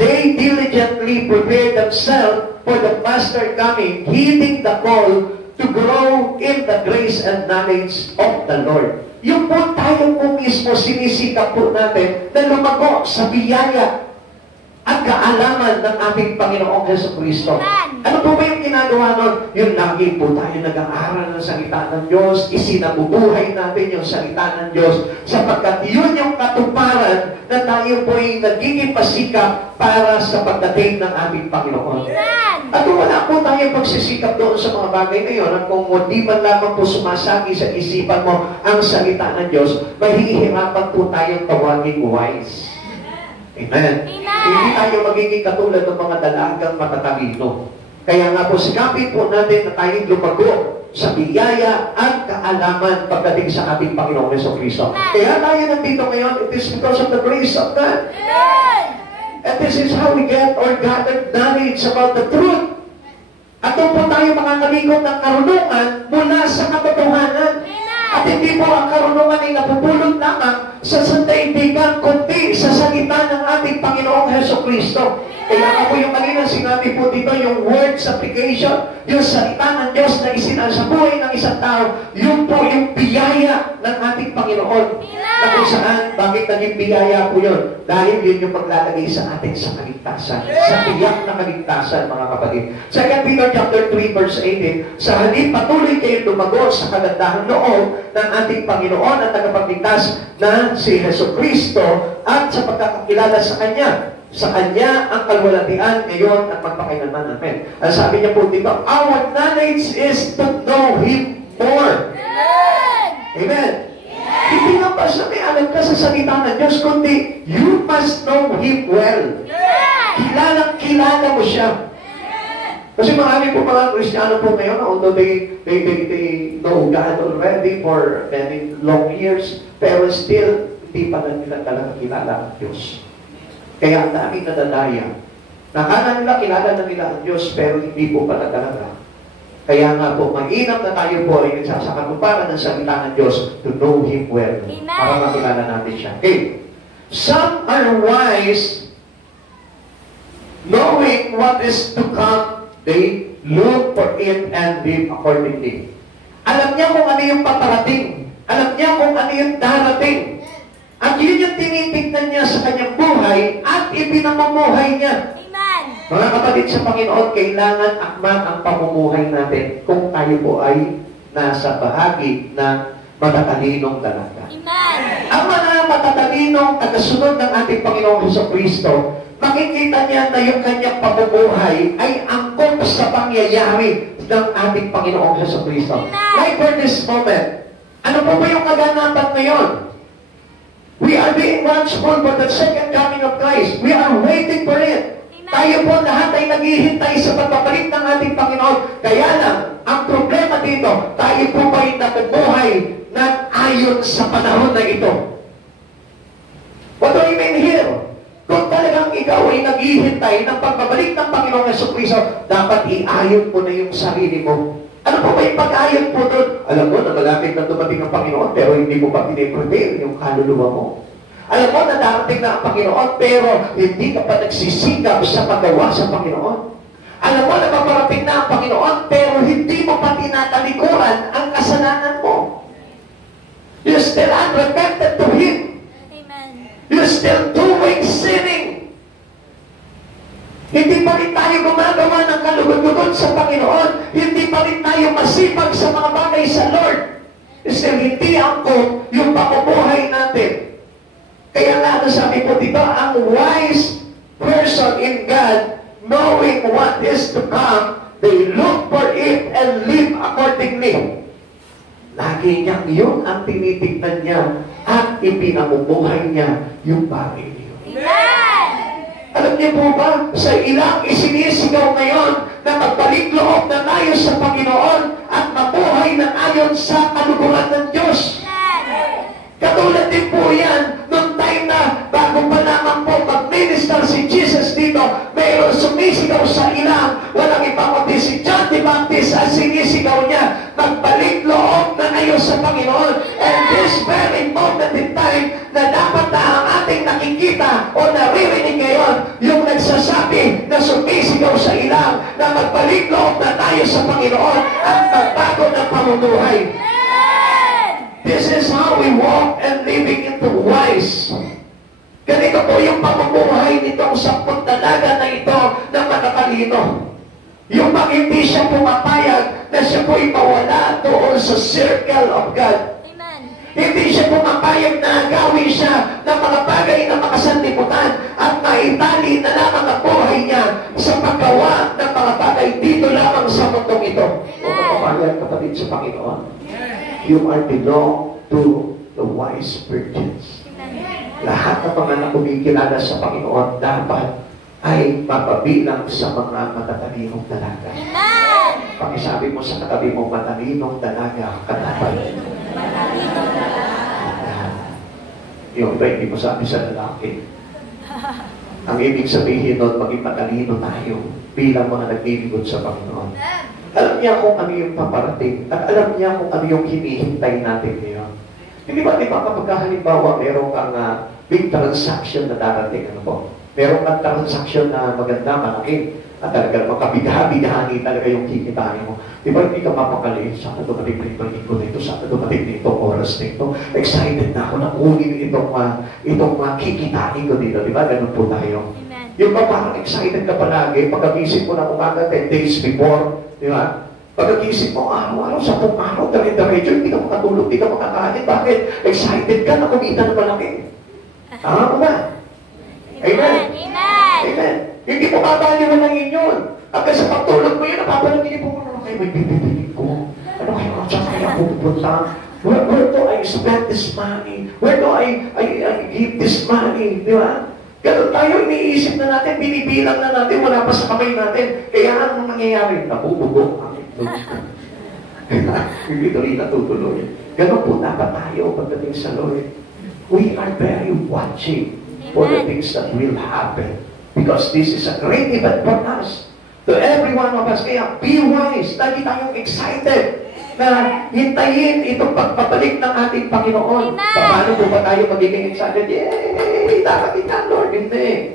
They diligently prepare themselves for the Master coming, heeding the call to grow in the grace and knowledge of the Lord. Yung po tayo po mismo sinisikap po natin na lumago sa biyaya at kaalaman ng ating Panginoong Jesucristo. Ano po ba yung ginagawa nun? Yung lagi po tayo nag-aaral ng salita ng Diyos, isinabubuhay natin yung salita ng Diyos, sapagkat yun yung katuparan na tayo po ay nagiging pasikap para sa pagdating ng ating Panginoon. At kung wala po tayo pagsisikap doon sa mga bagay na yun, at kung di man lamang po sumasagi sa isipan mo ang salita ng Diyos, mahihirapan po tayong tawaging wise. Amen. Hindi tayo magiging katulad ng mga dalagang matatalino. Kaya nga po, sikapin po natin na tayong lumago sa biyaya at kaalaman pagdating sa ating Panginoong Jesucristo. Kaya tayo nandito ngayon, it is because of the grace of God. And this is how we get or gather knowledge about the truth. At doon po tayo makakalikot ng karunungan mula sa katotohanan. At hindi po ang karunungan ay napupulot lamang sa sandaigdigan, kundi sa salita ng ating Panginoong Jesucristo. Kaya ako yung kanina sinabi po dito, yung words application, yung salita ng Diyos na isinasabuhay ng isang tao, yun po yung biyaya ng ating Panginoon. Na kung saan, bakit naging biyaya po yun? Dahil yun yung maglalagay sa atin sa kaligtasan. Sa tiyak na kaligtasan, mga kapatid. 2 Peter chapter 3, verse 18, sa halip patuloy kayo lumago sa kagandahan loob ng ating Panginoon at tagapagligtas na si Jesucristo at sa pagkakakilala sa Kanya. Sa Kanya ang kalwalatian ngayon at magpakailanman. Amen. Ang sabi niya po dito, our knowledge is to know Him more. Amen. Amen. Hindi nga ba sabi, alam ka sa salita ng Diyos, kundi you must know Him well. Kilala mo siya. Kasi marami po mga Kristiyano po ngayon, although they know God already for many long years, pero still, hindi pa na nila talaga kilala ang Diyos. Kaya ang daming nadadaya. Nakala nila, kilala na nila ang Diyos, pero hindi po pala talaga. Kaya nga po, mag-inap na tayo po ay nagsasakatuparan ng salita ng Diyos to know Him well. Para makilala natin siya. Okay. Some are wise, knowing what is to come, they look for it and live accordingly. Alam niya kung ano yung paparating. Alam niya kung ano yung darating. At yun yung tinitignan niya sa kanyang buhay at ipinamumuhay niya. Amen. Mga kapatid sa Panginoon, kailangan akma ang pamumuhay natin kung tayo po ay nasa bahagi ng matatalinong dalaga. Amen. Ang mga matatalinong tagasunod ng ating Panginoong Jesucristo, makikita niya na yung kanyang pamumuhay ay angkop sa pangyayari ng ating Panginoong Jesucristo. Like for this moment, ano po ba yung kaganapan ngayon? We are being watchful for the second coming of Christ. We are waiting for it. Tayo po lahat ay naghihintay sa pagbabalik ng ating Panginoon. Kaya lang, ang problema dito, tayo po ba'y nabubuhay ng ayon sa panahon na ito? What do I mean here? Kung talagang ikaw ay naghihintay ng pagbabalik ng Panginoong Jesucristo, dapat iayon mo na yung sarili mo. Ano po ba yung pag-ayon po doon? Alam mo na malapit na dumating ang Panginoon, pero hindi mo pa piniprepare yung kaluluwa mo. Alam mo na darating na ang Panginoon, pero hindi ka pa nagsisikap sa paggawa sa Panginoon. Alam mo na paparating na ang Panginoon, pero hindi mo pa tinatalikuran ang kasalanan mo. You're still unrepentant to Him. You're still doing sinning. Hindi pa rin tayo gumagawa ng kalugod-lugod sa Panginoon. Hindi pa rin tayo masipag sa mga bagay sa Lord. Still, hindi angkot yung pamumuhay natin. Kaya nga, sabi ko dito, ang wise person in God, knowing what is to come, they look for it and live accordingly. Lagi niyang yun ang tinitignan niya at ipinamumuhay niya yung bagay niyo. Amen! Alam niyo po ba, sa ilang isinisigaw ngayon na magbalik loob na tayo sa Panginoon at mabuhay na ayon sa kaluguran ng Diyos. Katulad din po yan, noong time na bago pa naman po mag-minister si Jesus dito, mayroon sumisigaw sa ilang, walang ibang kundi si John the Baptist, ang sinisigaw niya, magbalik loob na kayo sa Panginoon. And this very moment in time, na dapat na ang ating nakikita o naririnig ngayon, yung nagsasabi na sumisigaw sa ilang, na magbalik loob na tayo sa Panginoon at magbago ng pamumuhay. This is how we walk and living into wise. Ganito po yung pamumuhay nitong 10 dalaga na ito na matatalino. Yung pag hindi siya pumapayag na siya po'y mawala doon sa circle of God. Amen. Hindi siya pumapayag na gawin siya ng mga bagay na makasanlibutan at maitali na lamang ang buhay niya sa paggawa ng mga bagay dito lamang sa mundong ito. O kapapayag kapatid sa Panginoon. You are belong to the wise virgins. Lahat ng mga kumikilala sa Panginoon dapat ay mapabilang sa mga matatalinong dalaga. Amen! Pakisabi mo sa katabi mo, matalinong dalaga katapat. Yung iba, hindi mo sabi sa lalaki. Ang ibig sabihin nun, maging matalino tayo bilang mga naglilingkod sa Panginoon. Alam niya kung ano yung paparating at alam niya kung ano yung hinihintay natin ngayon. Hindi ba kapag halimbawa meron kang big transaction na darating, ano po? Meron kang transaction na maganda, malaki, at talaga makabigaha-bigahani talaga yung kikitain mo. Di ba hindi ka mapakali, sana dumating na itong linggo na ito, sana dumating na itong oras na ito. Excited na ako na kunin itong kikitain ko dito. Di ba? Ganun po tayo. Amen. Yung ba parang excited ka palagi, pagkagising mo na umaga 10 days before, di ba? Pagkagising mo, araw-araw, 10 araw, dare-diretso, hindi ka makatulog, hindi ka makakain. Bakit? Excited ka na kumita na malaki. Tama ba? Amen? Amen! Amen. Hindi mo babaliwalain yun. Hanggang sa pagtulog mo yun, napapalagin mo, ano kayo may bibibili ko? Ano kayo, saan kaya pupunta? Where do I spend this money? Where do I give this money? Di ba? Ganun tayo, iniisip na natin, binibilang na natin, wala pa sa kamay natin. Kaya anong nangyayari? Nabubugo ang itlog. Hindi tuloy natutuloy. Ganun po dapat tayo pagdating sa Lord. We are very watching for the things that will happen. Because this is a great event for us. To every one of us. Kaya be wise. Lagi tayong excited na hintayin itong pagpabalik ng ating Panginoon. Paano po ba tayo magiging excited? Yay! Darating ka, Lord. Hindi.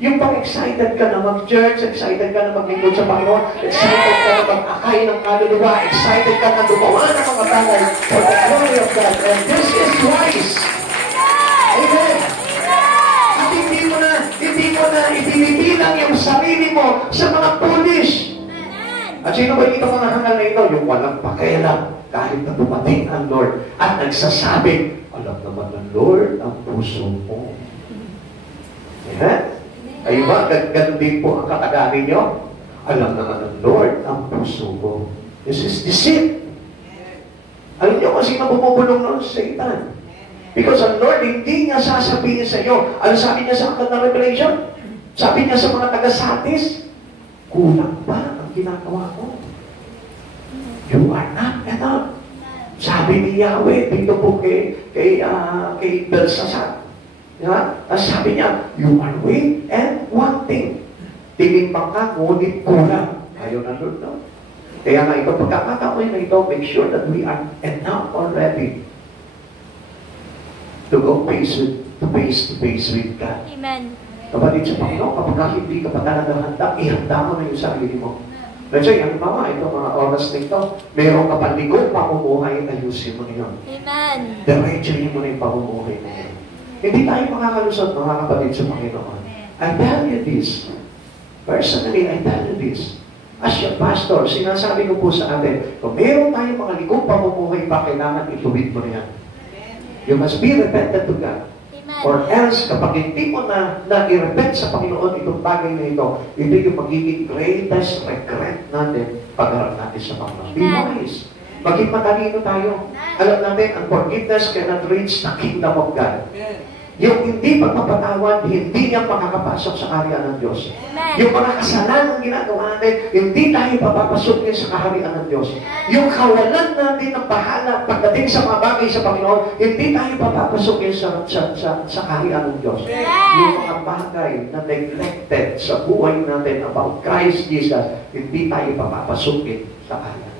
Yung pang-excited ka na mag-church, excited ka na maglingkod sa Panginoon, excited ka na mag-akay ng kaluluwa, excited ka na gumawa ng mga bagay for the glory of God. And this is wise. Amen. At hindi mo na ibinibilang yung sarili mo sa mga foolish. At sino ba dito mga hangal na ito? Yung walang pakialam kahit na dumating ang Lord at nagsasabing, alam naman ng Lord ang puso mo. Amen? Ayun ba? Ganun din po ang kakagaling nyo. Alam naman ng Lord ang puso mo. This is deceit. Alam nyo kasi bumubulong nun sa Satan. Because ang Lord hindi niya sasabihin sa iyo. Ano sabi niya sa Aklat ng Revelation? Sabi niya sa mga taga-Sardis, kulang ba ang ginagawa mo? You are not enough. Sabi ni Yahweh dito po kay Belshazzar. Tapos sabi niya, you are weak and wanting. Tinimbang ka, ngunit kulang. Ayaw na Lord, no? Kaya nga ito, pagkakataon na ito, make sure that we are enough already to go face to face with God. Amen. Kapatid sa Panginoon, kapag hindi ka pa talaga handa, ihanda mo na yung sarili mo. Let's say, ang mama, ito mga oras na ito, meron ka panligo, pamumuhay, ayusin mo na yun. Amen. Diretsuhin mo na yung pamumuhay na yun. Hindi tayo makakalusot, mga kapatid sa Panginoon. I tell you this. Personally, I tell you this. As your pastor, sinasabi ko po sa atin, kung meron tayong mga ligong pamumuhay pa, kailangan ituwid mo na yan. You must be repentant to God. Or else, kapag hindi mo na i-repent sa Panginoon itong bagay na ito, ito yung magiging greatest regret natin pagharap natin sa Panginoon. Be wise. Maging matalino tayo. Alam natin, ang forgiveness cannot reach the kingdom of God. Yung hindi pagpapatawad, hindi niya makakapasok sa kaharian ng Diyos. Yung mga kasalanan ginagawa natin, hindi tayo papapasok din sa kaharian ng Diyos. Yung kawalan natin ng bahala pagdating sa mga bagay sa Panginoon, hindi tayo papapasok din sa kaharian ng Diyos. Yung mga bagay na neglected sa buhay natin about Christ Jesus, hindi tayo papapasukin sa kaharian.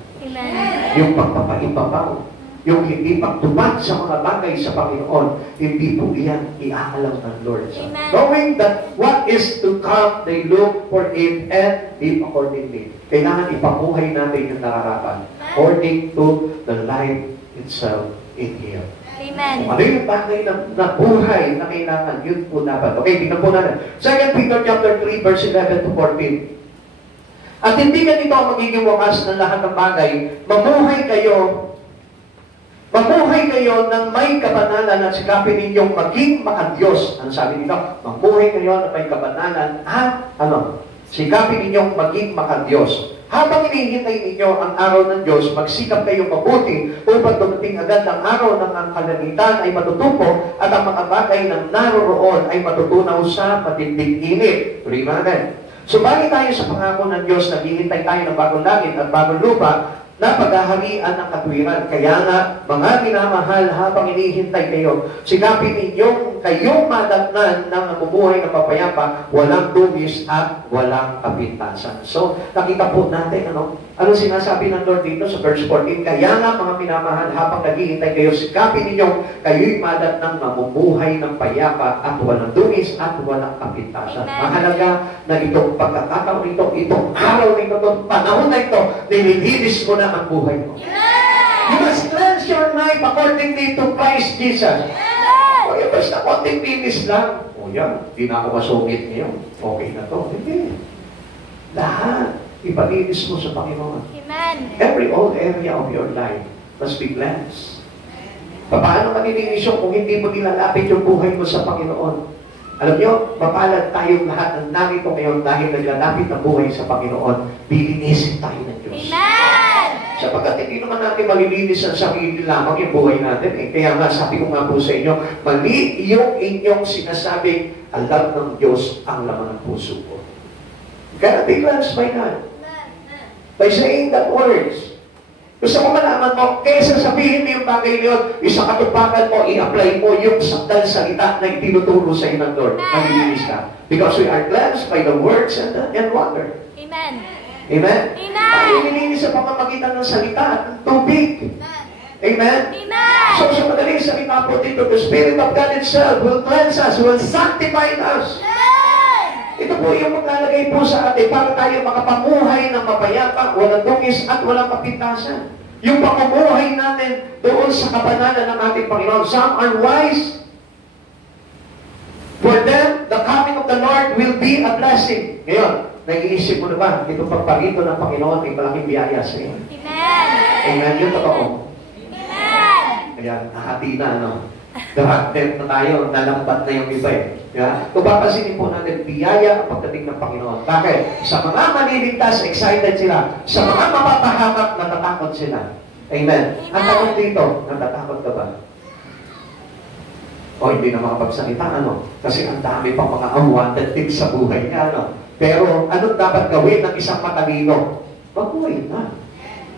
Yung pagpapaibabaw, yung hindi pagtupad sa mga bagay sa Panginoon, hindi po iyan iaalam ng Lord. Knowing that what is to come, they look for it and live accordingly. Kailangan ipamuhay natin yung nararapat according to the life itself in Him. Amen. Kung ano yung bagay na buhay na kailangan, yun po dapat. Okay, tingnan po natin. 2 Peter chapter 3, verse 11 to 14. At hindi ganito ang magiging wakas ng lahat ng bagay. Mamuhay kayo ng may kabanalan at sikapin ninyong maging makadiyos. Ang sabi nito, mamuhay kayo ng may kabanalan at sikapin ninyong maging makadiyos. Habang hinihintay ninyo ang araw ng Diyos, magsikap kayong mabuti upang dumating agad ang araw ng ang kalamitan ay matutupo at ang mga bagay na naroroon ay matutunaw sa matinding init. Tuloy natin. Subalit tayo sa pangako ng Diyos, naghihintay tayo ng bagong langit at bagong lupa na paghaharian ng katwiran. Kaya nga, mga minamahal, habang hinihintay kayo, sikapin ninyong kayong madatnan ng mamuhay ng mapayapa, walang dugis at walang kapintasan. So, nakita po natin, anong sinasabi ng Lord dito sa verse 14? Kaya nga, mga minamahal, habang naghihintay kayo, sikapin ninyong kayo'y madatnan ng mamuhay ng payapa at walang dugis at walang kapintasan. Mahalaga na itong pagkakataon nito, itong araw nito, itong panahon na ito, nililinis mo na ang buhay mo. You must cleanse your life according to Christ Jesus. O yan, basta konting linis lang. O yan, di na ako masungit ngayon. Okay na to. Hindi. Lahat, ipalinis mo sa Panginoon. Amen. Every old area of your life must be cleansed. Paano ka nilinis yun kung hindi mo nilalapit yung buhay mo sa Panginoon? Alam niyo, mapalad tayong lahat ng narito ngayon dahil naglalapit ang buhay sa Panginoon, dilinisin tayo ng Diyos. Amen! Sapagkat hindi naman natin malilinis ang sarili lamang yung buhay natin. Kaya nga, sabi ko nga po sa inyo, mali yung inyong sinasabing, alam ng Diyos ang laman ng puso ko. Cannot be cleansed by God. By saying that words. Gusto mo malaman mo, kaysa sabihin mo yung bagay niyon, isang katupakan mo, i-apply mo yung sakdal salita na itinuturo sa iyo ng Lord. Malilinis ka. Because we are cleansed by the words and water. Amen. Amen? Amen. Tayo nilinis sa pamamagitan ng salita at ng tubig. Amen? Amen. So sa madaling salita po dito, the Spirit of God itself will cleanse us, will sanctify us. Ito po yung maglalagay po sa atin para tayo makapamuhay ng mapayapa, walang dungis at walang kapintasan. Yung pamumuhay natin doon sa kabanalan ng ating Panginoon. Some are wise. For them, the coming of the Lord will be a blessing. Ngayon, nag-iisip mo na ba, itong pagparito ng Panginoon ay malaking biyaya sa iyo? Amen. Amen. Yung totoo. Amen. Ayan, nahati na, Directed na tayo, nalambat na yung iba eh. Yeah? Kung papansinin po natin, biyaya ang pagdating ng Panginoon. Bakit? Sa mga maliligtas, excited sila. Sa mga mapapahamak, natatakot sila. Amen. Ang tanong dito, natatakot ka ba? O hindi na makapagsalita, ano? Kasi ang dami pang mga unwanted things sa buhay niya, ano? Pero anong dapat gawin ng isang matalino? Baguhin na.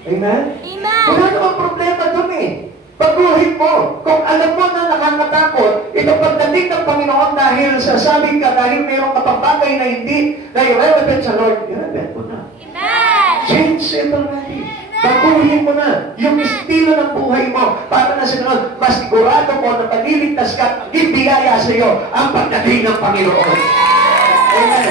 Amen? Amen. Wala namang problema dun eh. Baguhin mo. Kung alam mo na nakakatakot, ito pagdating ng Panginoon dahil sasabihin ka, dahil mayroong kapag-bagay na hindi na irrelevant sa Lord, irrelevant mo na. Amen. Change it already. Baguhin mo na yung estilo ng buhay mo para na sa ganun, mas sigurado mo na paliligtas ka at ibigaya sa iyo ang pagdating ng Panginoon. Amen.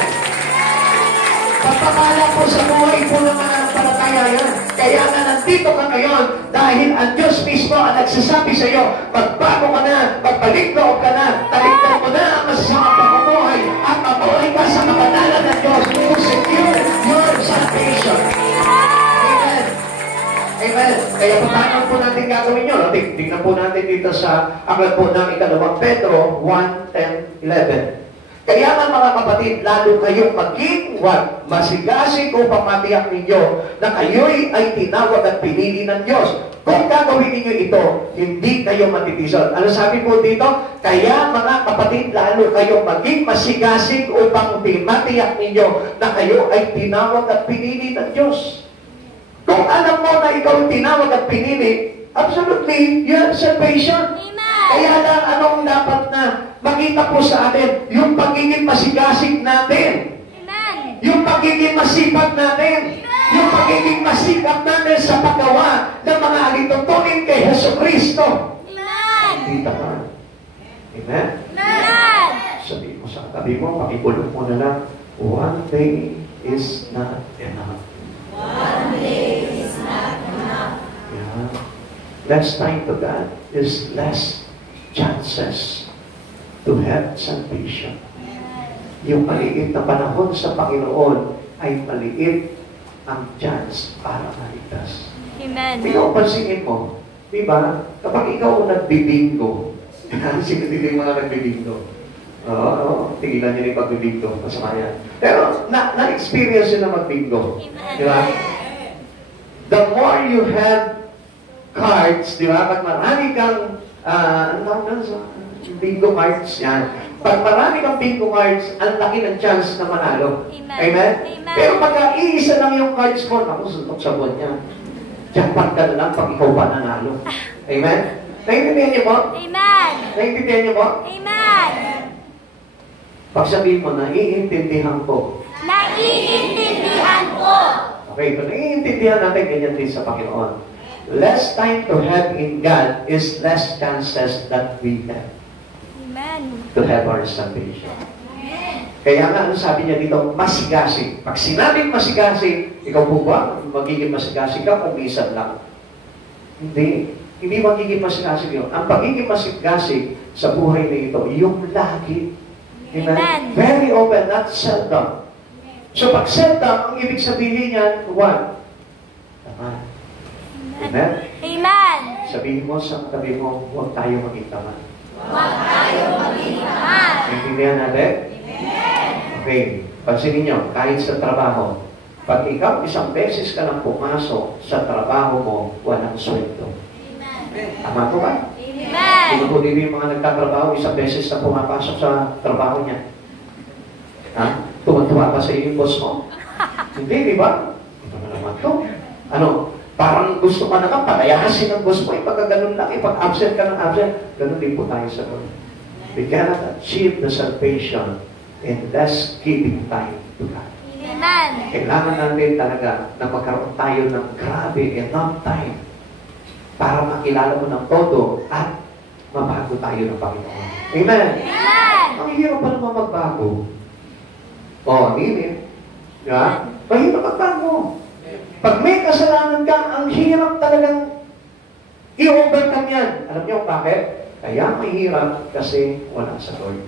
Papakala po sa buhay po ng mananampalataya yan. Kaya nga nandito ka ngayon dahil ang Diyos mismo ang nagsasabi sa iyo, magbago ka na, magbalik loob ka na, talikdan mo na ang masasamang pamumuhay at mabuhay ka sa kabanalan ng Diyos to secure your salvation. Amen. Kaya paano po natin gagawin yun? Tingnan po natin dito sa aklat po ng ikalawang Pedro 1:10-11. Kaya nga mga kapatid, lalo kayong maging masigasig upang matiyak ninyo na kayo'y ay tinawag at pinili ng Diyos. Kung gagawin ninyo ito, hindi kayo matitison. Ano sabi po dito? Kaya mga kapatid, lalo kayong maging masigasig upang matiyak ninyo na kayo ay tinawag at pinili ng Diyos. Kung alam mo na ikaw tinawag at pinili, absolutely, you have salvation. Amen. Kaya lang, anong dapat na makita po sa atin? Yung pagiging masigasig natin. Amen. Yung pagiging masipag natin. Yung pagiging masikap natin sa paggawa ng mga alituntunin kay Jesucristo. Amen. Hindi tama. Amen? Amen. Sabi mo sa tabi mo, pakipulong mo na lang, one day is not enough. One day is not enough. Yeah. Less time to God is less chances to have salvation. Yung maliit na panahon sa Panginoon ay maliit ang chance para maligtas. Amen. Pinapansinin mo, di ba? Kapag ikaw nagbibingo, sino din yung mga nagbibingo? Oo, tigilan niyo yung pagbibingo. Masama yan. Pero, na-experience yun na magbingo. Di ba? The more you have cards, di ba? Pag marami kang, ano tawag na sa bingo cards, yan. Pag marami kang bingo cards, ang laki ng chance na manalo. Amen. Amen? Amen. Pero pagka iisa lang yung cards mo, naku, suntok sa buwan niya. Jackpot ka na lang pag ikaw pa nanalo. Amen? Naintindihan niyo po? Amen. Naintindihan niyo po? Amen. Pag sabihin mo, naiintindihan ko. Naiintindihan ko. Okay, kung naiintindihan natin, ganyan din sa Panginoon. Less time to have in God is less chances that we have Amen. to have our salvation. Kaya nga, ano sabi niya dito, masigasig. Pag sinabing masigasig, ikaw po ba, magiging masigasig ka kung minsan lang? Hindi. Hindi magiging masigasig yun. Ang pagiging masigasig sa buhay na ito, yung lagi. Amen? Amen. Very open, not seldom. So pag seldom, ang ibig sabihin niyan, what? Tama. Amen? Amen. Sabihin mo sa katabi mo, huwag tayo maging tama. Huwag tayo maging taman. Intindihan natin? Okay. Pansinin nyo, kahit sa trabaho, pag ikaw isang beses ka lang pumasok sa trabaho mo, walang sweldo. Tama po ba? Amen. Sino po din yung mga nagtatrabaho, isang beses na pumapasok sa trabaho niya? Ha? Tuwan-tuwa ba sa iyo yung boss mo? Hindi, di ba? Ito na naman to. Ano? Parang gusto ka naman, palayasin ng boss mo, pagka ganun lang, pag absent ka ng absent, ganun din po tayo sa Lord. We cannot achieve the salvation unless giving time to God. Amen. Kailangan natin talaga na magkaroon tayo ng grabe enough time para makilala mo ng todo at mabago tayo ng Panginoon. Amen? Amen. Ang hirap pa naman magbago. Hindi. Yeah? Mahirap magbago. Pag may kasalanan ka, ang hirap talagang i-overcome yan. Alam niyo bakit? Kaya mahirap kasi wala sa Lord.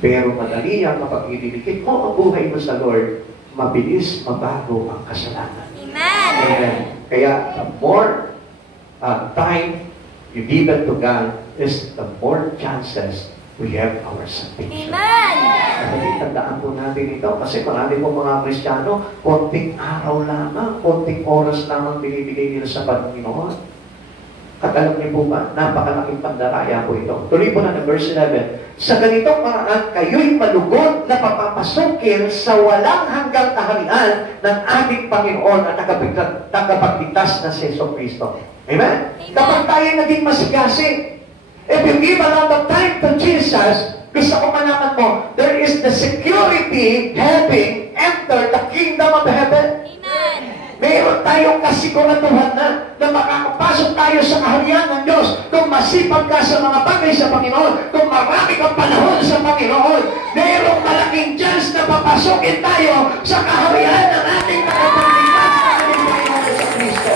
Pero madali yan kapag inilikit mo ang buhay mo sa Lord, mabilis mabago ang kasalanan. Amen. Amen. Kaya the more time you give it to God is the more chances we have our salvation. Amen. Kasi tandaan po natin ito kasi marami po mga Kristiyano, konting araw lamang, konting oras lamang binibigay nila sa Panginoon. At alam niyo po ba, napakalaking pandaraya po ito. Tuloy po na ng verse 11. Sa ganitong paraan, kayo'y malugod na papapasukin sa walang hanggang kaharian ng ating Panginoon at tagapagligtas na si Jesucristo. Amen? Kapag tayo naging masigasig, if you give a lot of time to Jesus, gusto ko malaman mo, there is the security having entered the kingdom of heaven. Amen. Mayroon tayong kasiguraduhan na makakapasok tayo sa kaharian ng Diyos kung masipag ka sa mga bagay sa Panginoon, kung marami kang panahon sa Panginoon. Mayroong malaking chance na papasukin tayo sa kaharian ng ating nakapagligtas na ating Panginoon sa Kristo.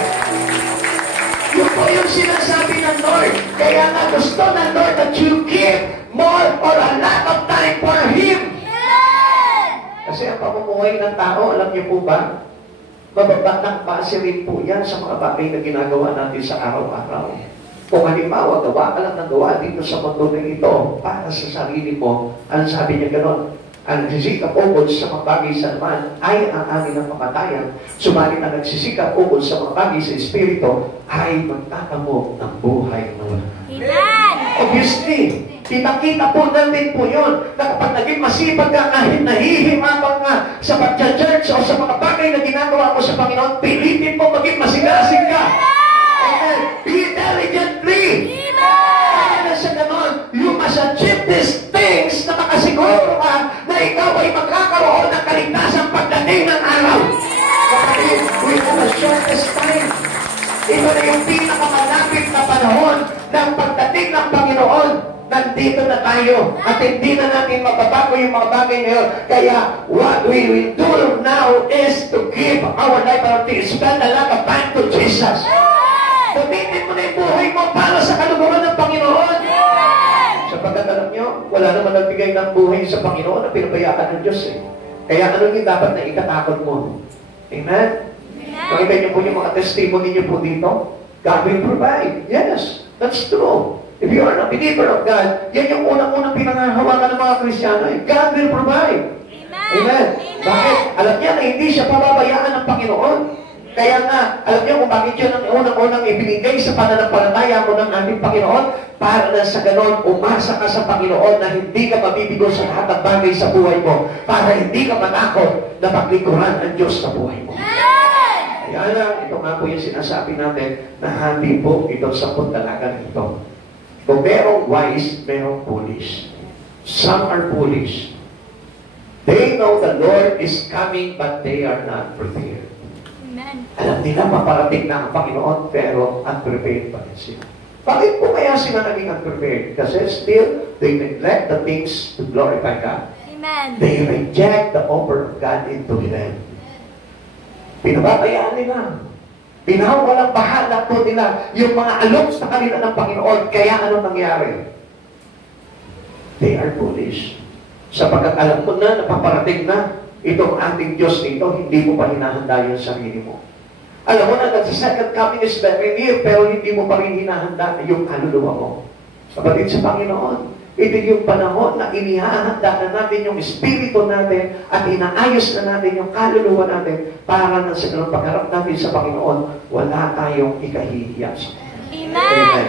Yun po yung sinasabi ng Lord. Kaya nga gusto ng Lord that you give more or a lot of time for Him. Amen. Kasi ang pamumuhay ng tao, alam niyo po ba, mababa ng base rin po yan sa mga bagay na ginagawa natin sa araw-araw. Kung halimbawa, gawa ka lang ng gawa dito sa mundo na ito para sa sarili mo, ang sabi niya gano'n, ang nagsisikap ukol sa mga bagay sa naman ay ang amin ng kamatayan. Subalit ang nagsisikap ukol sa mga bagay sa Espiritu ay magtatamo ng buhay na wala. Amen. Obviously, kita-kita po natin po yun na kapag naging masipag ka kahit nahihimabang ka sa pag-church o sa mga bagay na ginagawa mo sa Panginoon, pilitin mo maging masigasig ka. Amen. Be diligently. Kaya na sa ganon, you must achieve these things na makasiguro ka na ikaw ay magkakaroon ng kaligtasan pagdating ng araw. Kapatid, we have a shortest time. Ito na yung pinakamalapit na panahon ng pagdating ng Panginoon. Nandito na tayo at hindi na natin mababago yung mga bagay na yun. Kaya what we will do now is to give our life and to spend a lot of time to Jesus. Gamitin mo na yung buhay mo para sa kaluguran ng Panginoon. Sapagkat alam nyo, wala naman nagbigay ng buhay sa Panginoon na pinabayaan ng Diyos eh. Kaya ano yung dapat na ikatakot mo? Amen? Pakita niyo po yung mga testimony niyo po dito. God will provide. Yes, that's true. If you are a believer of God, yan yung unang-unang pinangahawakan ng mga Kristiyano. God will provide. Amen. Bakit? Alam niya na hindi siya pababayaan ng Panginoon. Kaya nga, alam niyo kung bakit yun ang unang-unang ibinigay sa pananampalataya mo ng ating Panginoon para na sa ganon, umasa ka sa Panginoon na hindi ka mabibigo sa lahat ng bagay sa buhay mo para hindi ka matakot na paglikuran ang Diyos sa buhay mo. Kaya lang, ito nga po yung sinasabi natin na hati po ito sa dalaga nito. Kung merong wise, merong foolish. Some are foolish. They know the Lord is coming, but they are not prepared. Amen. Alam nila, maparating na ang Panginoon, pero unprepared pa rin sila. Bakit po kaya sila naging unprepared? Kasi still, they neglect the things to glorify God. Amen. They reject the offer of God into them. Pinababayaan nila. Pinawalang bahala po nila yung mga alok sa kanila ng Panginoon. Kaya ano nangyari? They are foolish. Sapagkat alam mo na, napaparating na itong ating Diyos nito, hindi mo pa hinahanda yung sarili mo. Alam mo na, that the second coming is very near, pero hindi mo pa rin hinahanda yung kaluluwa mo. Kapatid sa Panginoon, ito yung panahon na inihahanda na natin yung espiritu natin at inaayos na natin yung kaluluwa natin para na sa ganun pagharap natin sa Panginoon, wala tayong ikahihiya sa Amen. Amen.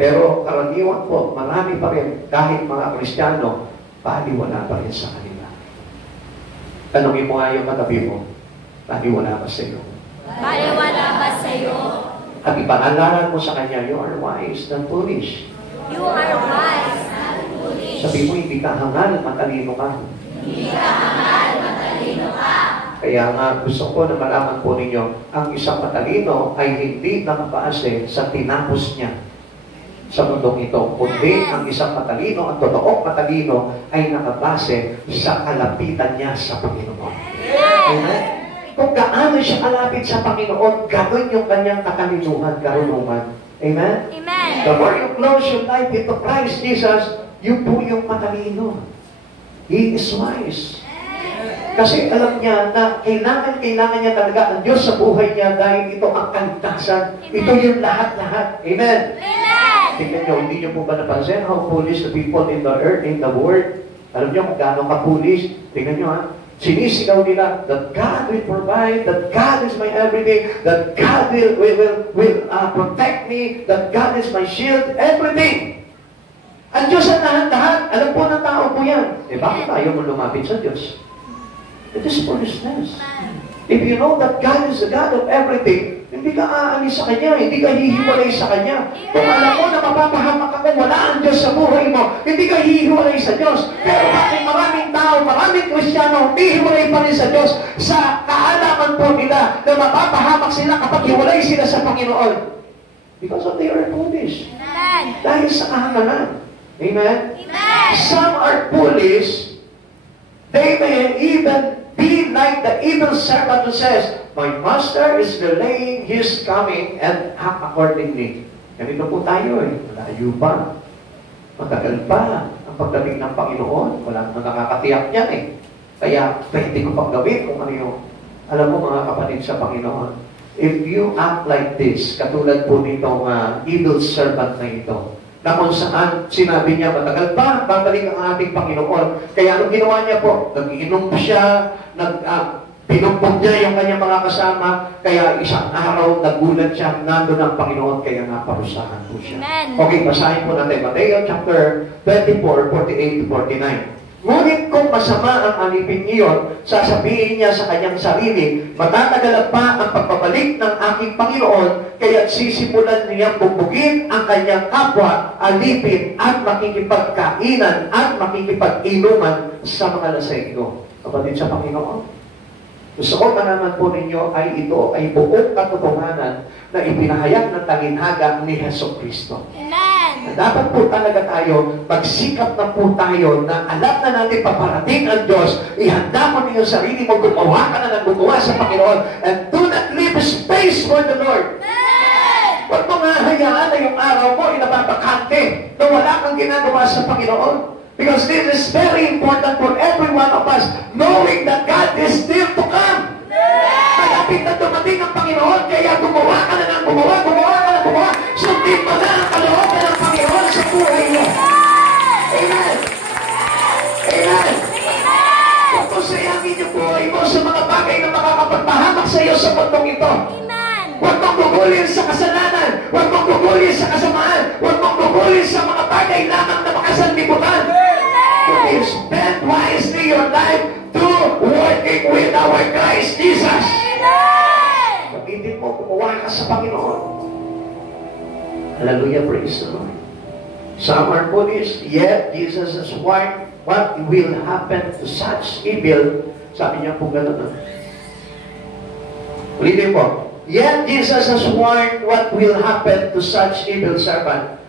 Pero karaniwan po, marami pa rin, kahit mga Kristiyano, baliwala pa rin sa kanila. Tanongin mo nga yung katabi mo, baliwala pa sa iyo. Baliwala ba sa iyo? At ipangalanan mo sa kanya, you are wise than foolish. You are wise and foolish. Sabi mo, hindi ka hangal, matalino ka. Hindi ka hangal, matalino ka. Kaya nga, gusto ko na malaman po ninyo, ang isang matalino ay hindi nakabase sa tinapos niya sa mundong ito. Kundi ang isang matalino, ang totoong matalino, ay nakabase sa kalapitan niya sa Panginoon. Amen? Kung gaano siya kalapit sa Panginoon, gano'n yung kanyang katalinuhan, karunungan. Amen? Amen. The more you close your life into Christ Jesus, yun po yung matalino. He is wise. Kasi alam niya na kailangan niya talaga ang Diyos sa buhay niya dahil ito ang kaligtasan. Ito yung lahat-lahat. Amen? Amen. Tingnan niyo, hindi niyo po ba napansin how foolish the people in the earth, in the world? Alam niyo kung gaano ka foolish? Tingnan niyo ha. Sinisigaw nila that God will provide, that God is my everything, that God will protect me, that God is my shield, everything. Ang Diyos ang lahat-lahat. Alam po ng tao po yan. Eh, bakit tayo mo lumapit sa Diyos? It is foolishness. If you know that God is the God of everything, hindi ka aalis sa Kanya, hindi ka hihiwalay sa Kanya. Kung alam mo na mapapahamak ako, wala ang Diyos sa buhay mo, hindi ka hihiwalay sa Diyos. Pero bakit maraming tao, maraming Kristiyano, hihiwalay pa rin sa Diyos sa kaalaman po nila na mapapahamak sila kapag hiwalay sila sa Panginoon? Because of their foolish. Dahil sa kahangalan. Amen? Some are foolish. They may even be like the evil servant who says, my master is delaying his coming and act accordingly. Ganito po tayo eh. Malayo pa. Matagal pa ang pagdating ng Panginoon. Wala naman nakakatiyak niyan eh. Kaya pwede ko pang gawin kung ano yung, alam mo mga kapatid sa Panginoon, if you act like this, katulad po nitong evil servant na ito, na kung saan sinabi niya, matagal pa, babalik ang ating Panginoon. Kaya anong ginawa niya po? Nag-inom siya, pinumpog niya yung kanyang mga kasama, kaya isang araw nagulat siya, nandun ang Panginoon, kaya naparusahan po siya. Amen. Okay, basahin po natin. Mateo chapter 24, 48 to 49. Ngunit kung masama ang alipin iyon, sasabihin niya sa kanyang sarili, matatagal pa ang pagbabalik ng aking Panginoon, kaya sisimulan niyang bubugin ang kanyang kapwa, alipin, at makikipagkainan, at makikipag-inuman sa mga lasenggo. Kapatid sa Panginoon, gusto ko malaman po ninyo ay ito ay buong katotohanan na ipinahayag ng talinhaga ni Jesucristo. Dapat po talaga tayo, magsikap na po tayo na alam na natin paparating ang Diyos, ihanda mo niyo sarili mo, gumawa ka na ng gumawa sa Panginoon, and do not leave space for the Lord. Huwag mo nga hayaan na yung araw mo inababakante na wala kang ginagawa sa Panginoon. Because this is very important for every one of us, knowing that God is still to come. Malapit na dumating ang Panginoon, kaya gumawa ka na ng gumawa, gumawa ka na ng gumawa, sundin mo na ang kalooban ng Panginoon sa buhay mo. Amen. Amen. Huwag mo sayangin yung buhay mo sa mga bagay na makakapagpahamak sa iyo sa mundong ito. Huwag mong gugulin sa kasalanan, huwag mong gugulin sa kasamaan, huwag mong gugulin sa mga bagay lamang na makasanlibutan. You spend wisely your life to working with our Christ Jesus. Pag-ibig mo, kumuha ka sa Panginoon. Hallelujah, praise the Lord. Some are foolish, yet Jesus has warned what will happen to such evil. Sabi niya po gano'n. Ulitin po. Yet Jesus has warned what will happen to such evil servant.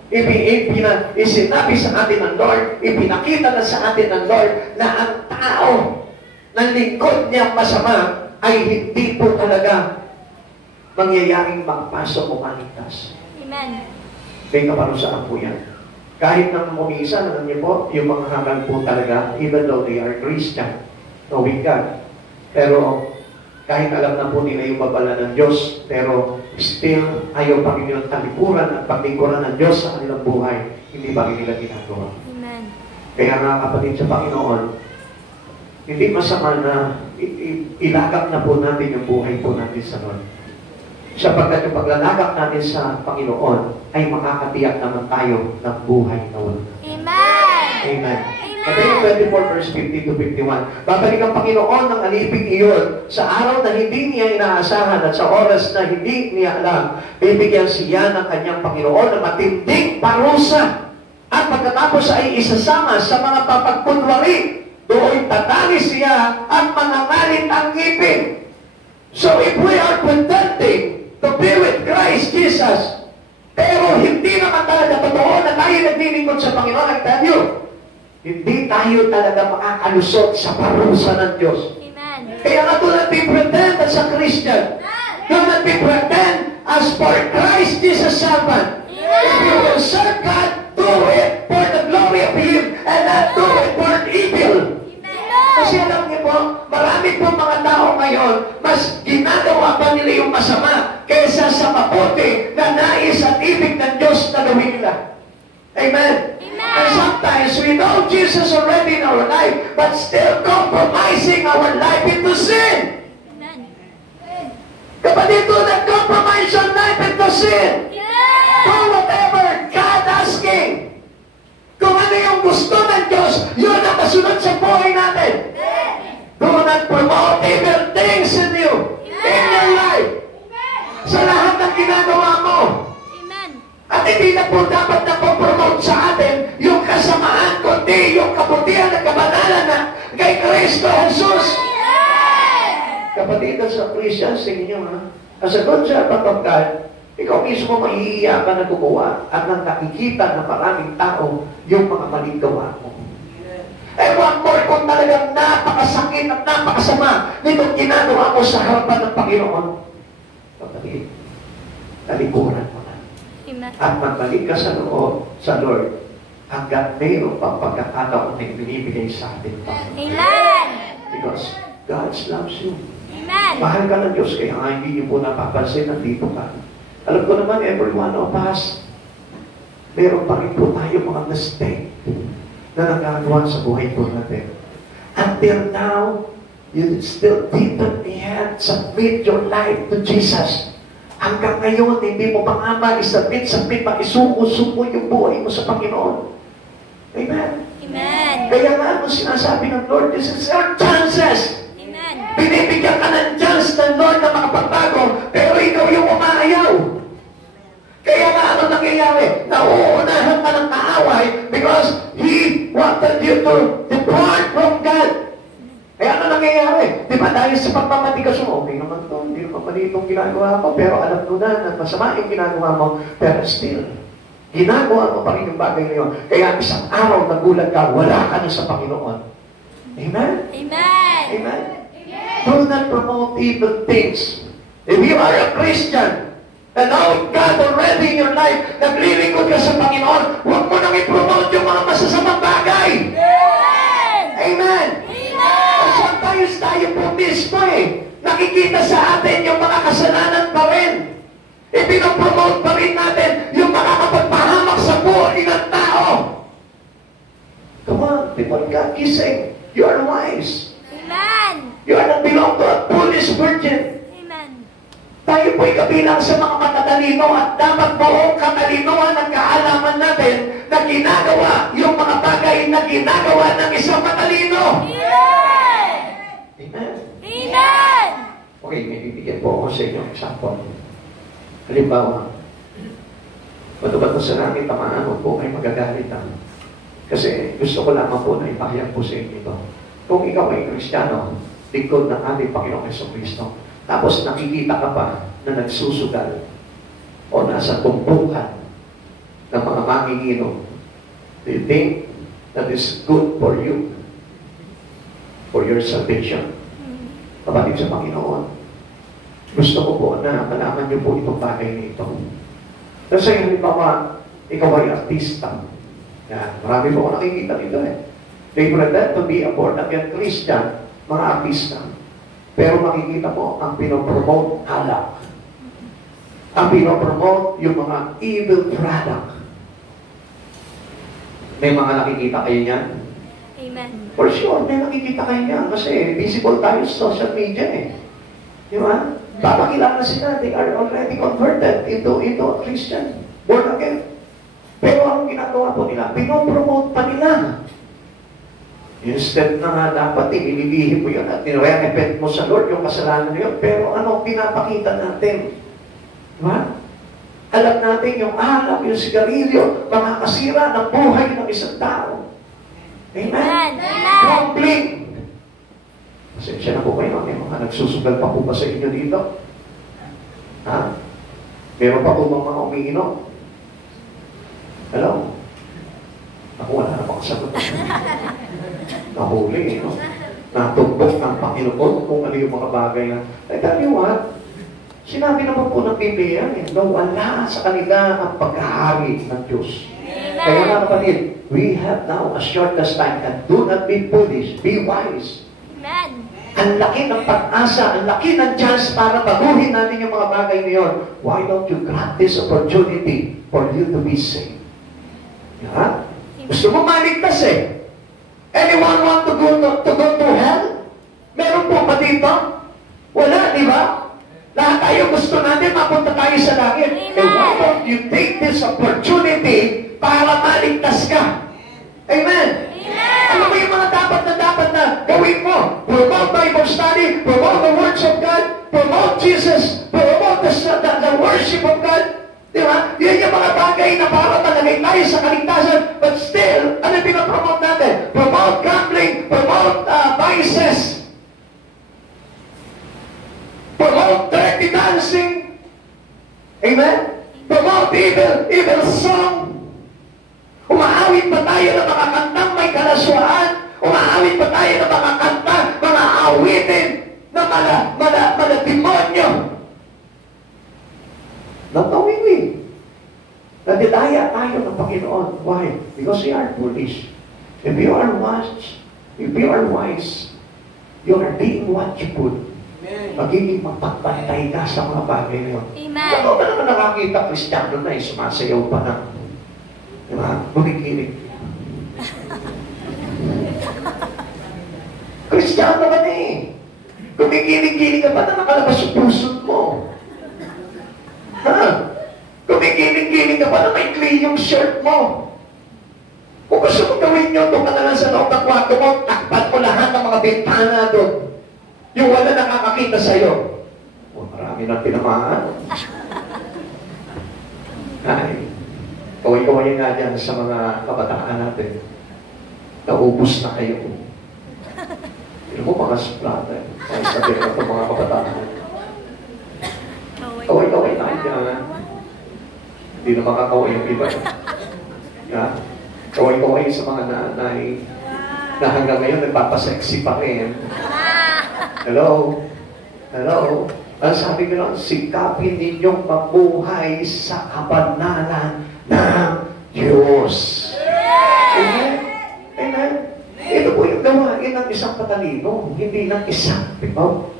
Isinabi sa atin ng Lord, ipinakita na sa atin ng Lord na ang tao ng lingkod niyang masama ay hindi po talaga mangyayaring makapasok o maligtas. Amen. May kaparusaan po yan. Kahit nang umisa, alam niyo po, yung mga hangal po talaga, even though they are Christian, knowing God. Pero kahit alam na po nila yung babala ng Diyos, pero still ayaw pa rin yung talikuran at paglingkuran ng Diyos sa kanilang buhay, hindi ba rin nila ginagawa? Amen. Kaya nga kapatid sa Panginoon, hindi masama na ilagak na po natin yung buhay po natin sa Lord. Sapagkat yung paglalagak natin sa Panginoon ay makakatiyak naman tayo ng buhay na wala. Amen! Amen. Mateo 24 verse 50 to 51. Babalik ang Panginoon ng aliping iyon sa araw na hindi niya inaasahan at sa oras na hindi niya alam. Bibigyan siya ng kanyang Panginoon na matinding parusa. At pagkatapos ay isasama sa mga papagkunwari. Doon tatanis siya at mangangalit ang ngipin. So if we are pretending to be with Christ Jesus, pero hindi naman talaga totoo na tayo naglilingkod sa Panginoon, I tell you, hindi tayo talaga makakalusot sa parusa ng Diyos. Amen. Kaya nga do not be pretend as a Christian. Do not be pretend as for Christ Jesus servant. If you will serve God, do it for the glory of Him and not do it for evil. Kasi alam niyo po, marami po mga tao ngayon, mas ginagawa pa nila yung masama kaysa sa mabuti na nais at ibig ng Diyos na gawin nila. Amen? And sometimes we know Jesus already in our life, but still compromising our life into sin. Kapatid, do not compromise your life into sin. Do whatever God asking. Kung ano yung gusto ng Diyos, yun ang kasunod sa buhay natin. Do not promote evil things in you, in your life. Sa lahat ng ginagawa mo. At hindi na po dapat na po-promote sa atin yung kasamaan, kundi yung kabutihan at kabanalan na kay Kristo Jesus. Kapatid sa Christian, sa inyo ha, as a good servant of God, ikaw mismo mahihiya ka na gumawa at nang nakikita ng maraming tao yung mga maling gawa mo. Eh, one more, kung talagang napakasakit at napakasama nitong ginagawa mo sa harapan ng Panginoon, kapatid, talikuran mo na. At magbalik ka sa loob, sa Lord, hanggang mayroon pang pagkakataon na ibinibigay sa atin pa. Amen! Because God loves you. Amen! Mahal ka ng Diyos, kaya nga hindi niyo po napapansin, nandito ka. Alam ko naman, every one of us, meron pa rin po tayo mga mistake na nagagawa sa buhay po natin. Until now, you still didn't yet submit your life to Jesus. Hanggang ngayon, hindi mo pa nga ma-submit, isuko-suko yung buhay mo sa Panginoon. Amen? Amen! Kaya nga, ano sinasabi ng Lord, this is our chances. Amen! Binibigyan ka ng chance ng Lord na makapagbago, pero ikaw yung umaayaw. Kaya nga, ano nangyayari? Nauunahan ka ng kaaway because He wanted you to depart from God. Kaya ano nangyayari? Di ba dahil sa pagmamatigas mo, okay naman ito, hindi naman mali itong ginagawa ko, pero alam mo na masama yung ginagawa mo, pero still, ginagawa mo pa rin yung bagay na yun. Kaya isang araw nagulat ka, wala ka na sa Panginoon. Amen? Amen! Amen? Do not promote evil things. If you are a Christian, and now God already in your life, naglilingkod ka sa Panginoon, huwag mo nang i-promote yung mga masasamang bagay. Amen! Amen! Sometimes tayo po mismo nakikita sa atin yung mga kasalanan pa rin. Ipinopromote pa rin natin yung makakapagpahamak sa buhay ng tao. Come on, people, God is saying, you are wise. Amen! You are not belong to a foolish virgin. Amen! Tayo po'y kabilang sa mga matatalino at dapat buong katalinoan at kaalaman natin na ginagawa yung mga bagay na ginagawa ng isang matalino. Amen! Amen? Amen! Okay, may bibigyan po ako sa inyo ng example. Halimbawa, bato-bato sa langit, tamaan mo po, ay magagalit ang. Kasi gusto ko lamang po na ipahayag po sa inyo ito. Kung ikaw ay Kristiyano, lingkod ng ating Panginoong Jesucristo, tapos nakikita ka pa na nagsusugal o nasa tumpukan ng mga manginginom, do you think that is good for you? For your salvation? Kapatid sa Panginoon, gusto ko po na malaman niyo po itong bagay nito. Kasi halimbawa, ikaw ay artista. Yan, marami po ako nakikita dito They pretend to be a born-again Christian, mga artista. Pero makikita mo, ang pinopromote alak. Ang pinopromote yung mga evil product. May mga nakikita kayo niyan? Amen. For sure, may nakikita kayo niyan. Kasi visible tayo sa social media Di ba? Papakilala sila, they are already converted into a Christian, born again. Pero ang ginagawa po nila, pinopromote pa nila. Instead na nga dapat inililihi mo yun at nire-repent mo sa Lord yung kasalanan na yun. Pero ano pinapakita natin? Diba? Alam natin yung alak, yung sigarilyo, makakasira ng buhay ng isang tao. Amen? Gambling. Pasensya na po kayo, may mga nagsusugal pa po ba sa inyo dito? Ha? Meron pa po mga umiinom? Hello? Ako wala na makasagot. Nahuli, no? Natumbok ng Panginoon kung ano yung mga bagay na. I tell you what, sinabi naman po ng Biblia, na wala sa kanila ang pagkahari ng Diyos. Kaya nga kapatid, we have now a shortest time and do not be foolish, be wise. Amen. Ang laki ng pag-asa, ang laki ng chance para baguhin natin yung mga bagay na yun. Why don't you grab this opportunity for you to be saved? Ha? Gusto mo maligtas eh. Anyone want to go to hell? Meron po ba dito? Wala, di ba? Lahat tayo gusto natin mapunta tayo sa langit. Amen. And why don't you take this opportunity para maligtas ka? Amen. Amen. Ano ba yung mga dapat na gawin mo? Promote Bible study, promote the words of God, promote Jesus, promote the worship of God. Di ba? Yan yung mga bagay na para talagay tayo sa kaligtasan. But still, ano pinapromote natin? Promote gambling, promote vices, promote dirty dancing. Amen? Promote evil song. Umaawit pa tayo ng mga kantang may kalaswaan. Umaawit pa tayo ng mga kanta, mga awitin na mala demonyo. Not knowingly. Nadidaya tayo ng Panginoon. Why? Because we are foolish. If you are wise, you are being what you put. Magiging magpagpantay ka sa mga bagay na yun. Amen. Ano ba naman nakakita Kristiyano na sumasayaw pa na? Diba? Bumikinig. Kristiyano ka na eh. Kumikinig-kinig ka pa na nakalabas yung pusot mo. Ha? Kumikinig-kinig ka pa na may clean yung shirt mo. Kung gusto mo gawin nyo, doon ka na lang sa loob ng kwarto mo, takpan mo lahat ng mga bintana doon. Yung wala nakakakita sa'yo. Oh, marami nang tinamaan. Ay, kaway-kawayan nga dyan sa mga kabataan natin. Naubos na kayo. Pero mo mga suplata. Ay, sabihin na itong mga kabataan. Kaway-kaway tayo dyan. Hindi na makakaway yung iba. Ya? Kaway-kaway sa mga nanay na hanggang ngayon nagpapasexy pa rin. Hello? Hello? Ang sabi ko lang, sikapin ninyong mabuhay sa kabanalan ng Diyos. Amen? Amen? Ito po yung gawain ng isang patalino, hindi ng isang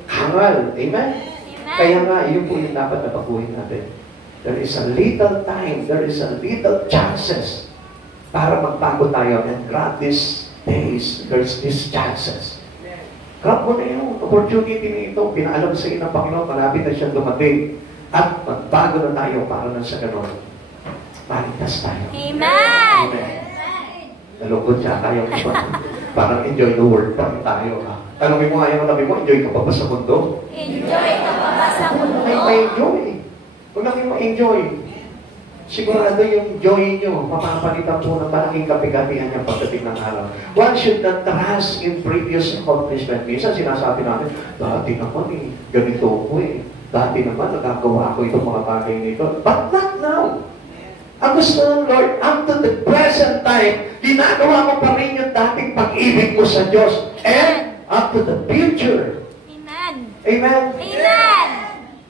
hangal. Amen? Kaya nga, yun po yung dapat na baguhin natin. There is a little time, there is a little chances para magbago tayo. And grab these days, there's these chances. Grab mo na yung opportunity na ito. Pinaalam sa iyo ng Panginoon, malapit na siyang dumating. At magbago na tayo para na sa ganon. Maligtas tayo. Amen. Amen. Nalungkot siya tayo. Parang enjoy the world pa rin tayo. Tanongin mo nga yung tabi mo, enjoy ka pa ba sa mundo? Enjoy ka pa ba sa mundo? Ay, ma-enjoy. Huwag na kayo ma-enjoy. Sigurado yung joy nyo, mapapalitan po ng malaking kapigapihan niya pagdating ng araw. One should not trust in previous accomplishment. Minsan sinasabi natin, dati naman eh, ganito ko eh. Dati naman, nagagawa ko itong mga bagay nito. But not now. Ang gusto ng Lord, up to the present time, ginagawa mo pa rin yung dating pag-ibig mo sa Diyos. And up to the future. Amen. Amen? Amen.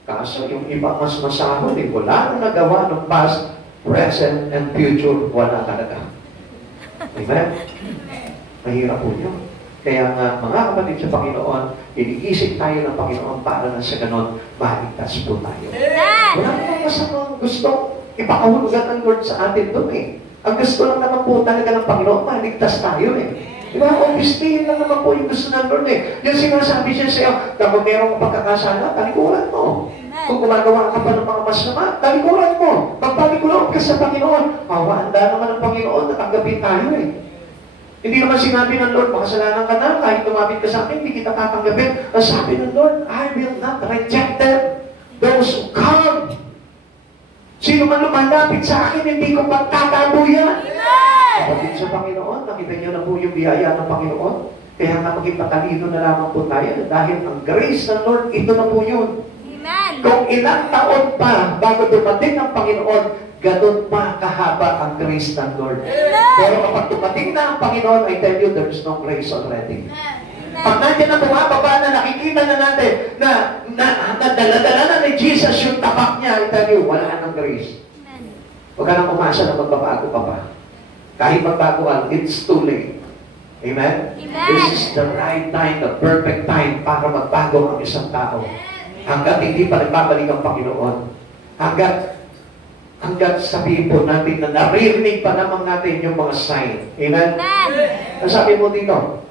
Kaso yung iba mas masahol eh. Wala nang nagawa ng past, present, and future. Wala talaga. Amen? Mahirap po yun. Kaya nga, mga kapatid sa Panginoon, iniisip tayo ng Panginoon para na sa ganon, maligtas po tayo. Amen. Wala namang masamang gusto ipakahulugan ng Lord sa atin doon eh. Ang gusto lang naman po talaga ng Panginoon, maligtas tayo eh. Diba? Obviously, lang naman po yung gusto ng Lord eh. Yung sinasabi siya sa'yo, kapag merong pagkakasala, talikuran mo. Kung gumagawa ka pa ng mga masama, talikuran mo. Magpalikuran ka sa Panginoon. Handa naman ng Panginoon na tanggapin tayo eh. Hindi naman sinabi ng Lord, makasalanan ka na, kahit tumapit ka sa akin, hindi kita tatanggapin. Ang sabi ng Lord, I will not reject them. Those who come. Sino man lumalapit sa akin, hindi ko pagtatabuyan. Kapatid sa Panginoon, nakita niyo na po yung biyaya ng Panginoon. Kaya nga maging matalino na lamang po tayo dahil ang grace ng Lord, ito na po yun. Amen. Kung ilang taon pa bago dumating ang Panginoon, ganun pa kahaba ang grace ng Lord. Pero kapag dumating na ang Panginoon, I tell you, there is no grace already. Pag nandiyan na bumababa na, nakikita na natin na dala-dala na ni Jesus yung tapak niya, I tell you, wala nang grace. Huwag ka nang umasa na magbabago pa ba. Kahit magbagoan, it's too late. Amen? Amen? This is the right time, the perfect time para magbago ang isang tao. Hanggat hindi pa nagbabalik ang Panginoon. Hanggat hanggat sabihin po natin na naririnig pa naman natin yung mga sign. Amen? Ang sabi mo dito,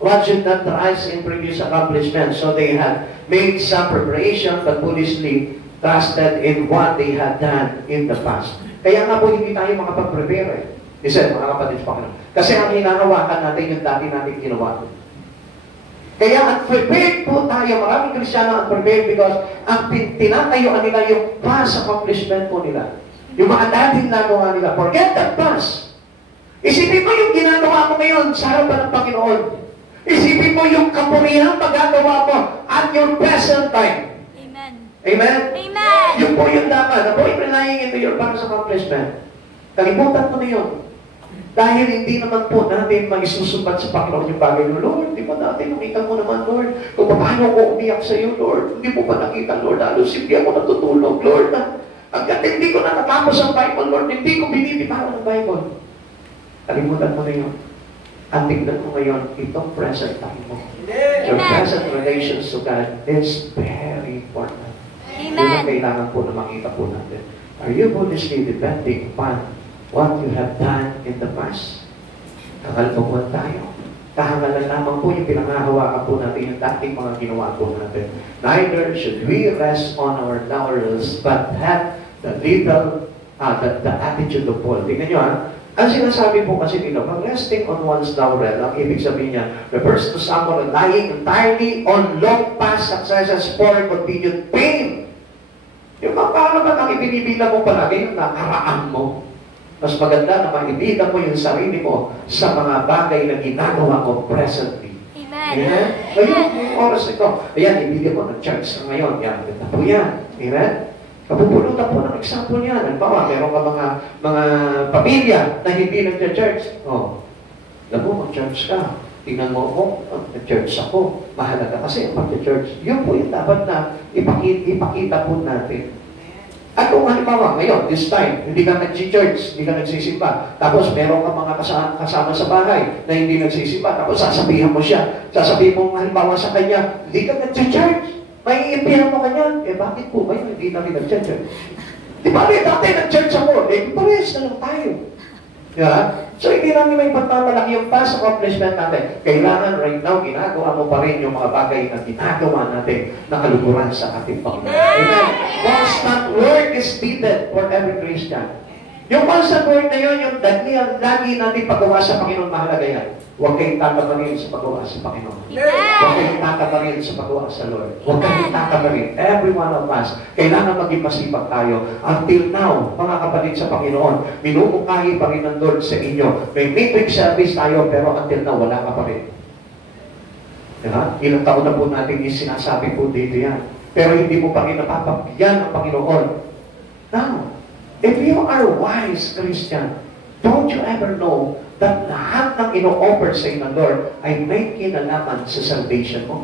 what should not rise in previous accomplishments? So they had made some preparation but foolishly trusted in what they had done in the past. Kaya nga po hindi tayo makapag-prepare eh. Listen, mga kapatid pa ka. Kasi ang hinahawakan natin yung dati natin ginawa. Kaya unprepared po tayo. Maraming Kristiyano unprepared because ang tinatayuan nila yung past accomplishment po nila. Yung mga dating nagawa nila. Forget that past. Isipin mo yung ginagawa mo ngayon sa harapan ng Panginoon. Isipin mo yung kapurihan magagawa mo at your present time. Amen. Amen? Amen. Yung po yung dapat. Avoid relying into your past accomplishment. Kalimutan mo na yun. Dahil hindi naman po natin magsusumbat sa Panginoon yung bagay ng Lord. Di ba natin nakita mo naman, Lord, kung paano ko umiyak sa iyo, Lord. Hindi mo pa nakita, Lord. Halos hindi ako natutulog, Lord. Hanggat hindi ko natatapos ang Bible, Lord, hindi ko binibitawan ang Bible. Kalimutan mo na yun. Ang tignan mo ngayon, itong present time mo. Your present relations to God is very important. Yun ang kailangan po na makita po natin. Are you foolishly depending upon what you have done in the past? Kakalbuhan tayo. Kahangalan lamang po yung pinangahawakan po natin yung dating mga ginawa po natin. Neither should we rest on our laurels, but have the attitude of Paul. Tingnan nyo ha. Ang sinasabi po kasi dito, pag resting on one's laurel, ang ibig sabihin niya, refers to someone relying entirely on long past successes for continued pain. Yung paano ba nang ibinibilang mo palagi yung nakaraan mo? Mas maganda na maibigan mo yung sarili mo sa mga bagay na ginagawa mo presently. Amen. Amen? Ngayon, yung oras ito, ayan, ibigyan mo ng church na ngayon. Yan, ganda po yan. Amen? Kapupulutan po ng example yan. Halimbawa, meron ka mga pamilya na hindi nag-church. Oh, alam mo, mag-church ka. Tingnan mo ako, nag-church ako. Mahalaga kasi ang pag-church. Yun po yung dapat na ipakita po natin. At kung halimbawa, ngayon, this time, hindi ka nag-church, hindi ka nagsisimba, tapos meron ka mga kasama sa bahay na hindi nagsisimba, tapos sasabihan mo siya, sasabihin mo halimbawa sa kanya, hindi ka nag-church, may iipihan mo kanya, eh bakit po ba yun, hindi namin nag-church? Di ba rin, dati nag-church ako, eh parehas na lang tayo. Diba? So, hindi namin may pagmamalaki yung past accomplishment natin. Kailangan right now, ginagawa mo pa rin yung mga bagay na ginagawa natin na kaluguran sa ating Panginoon. Amen. Constant work is needed for every Christian. Yung constant work na yun, yung lagi natin pagawa sa Panginoon, mahalaga yan. Huwag kayong tatabarin sa pagawa sa Panginoon. Huwag kayong tatabarin sa pagawa sa Lord. Huwag kayong tatabarin. Every one of us, kailangan maging masipag tayo. Until now, mga kapatid sa Panginoon, minumukhahi pa rin ng Lord sa inyo. May midweek service tayo, pero until now, wala ka pa rin. Diba? Ilang taon na po natin yung sinasabi po dito yan. Pero hindi mo pa rin napapagyan ang Panginoon. Now, if you are wise Christian, don't you ever know that lahat ng ino-offer sa inyo ng Lord ay may kinalaman sa salvation mo?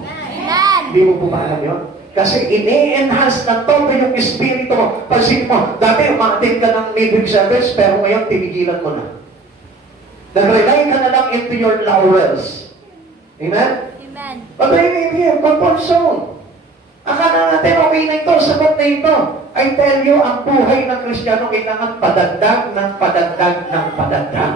Hindi mo po ba alam yun? Kasi ini-enhance na todo yung espiritu mo. Pansin mo, dati umatin ka ng midweek service, pero ngayon tinigilan mo na. Nag-rely ka na lang into your laurels. Amen? Amen. But right here, comfort zone. Akala natin, okay na ito, sagot na ito. I tell you, ang buhay ng Kristiyano kailangan padagdag ng padagdag ng padagdag.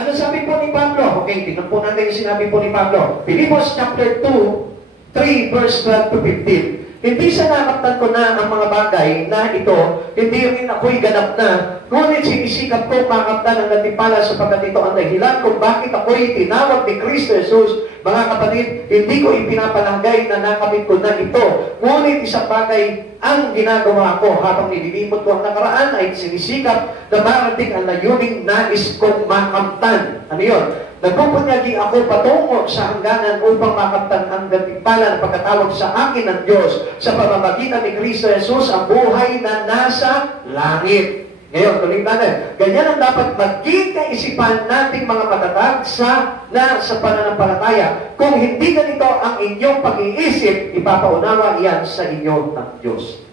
Ano sabi po ni Pablo? Okay, tingnan po natin yung sinabi po ni Pablo. Philippians chapter 2, 3 verse 12 to 15. Hindi sa nakaktan ko na ang mga bagay na ito, hindi rin ako'y ganap na, ngunit sinisikap ko makaktan ang natipala sapagkat ito ang dahilan kung bakit ako'y tinawag ni Kristo Jesus. Mga kapatid, hindi ko ipinapalagay na nakamit ko na ito. Ngunit isang bagay ang ginagawa ko habang nililimot ko ang nakaraan ay sinisikap na marating ang layuning nais kong makamtan. Ano yun? Nagpupunyagi ako patungo sa hangganan upang makamtan ang gantimpala na pagkatawag sa akin ng Diyos sa pamamagitan ni Kristo Jesus ang buhay na nasa langit. Ngayon, tuloy natin. Ganyan ang dapat maging kaisipan nating mga matatag sa pananampalataya. Kung hindi ganito ang inyong pag-iisip, ipapaunawa iyan sa inyo ng Diyos.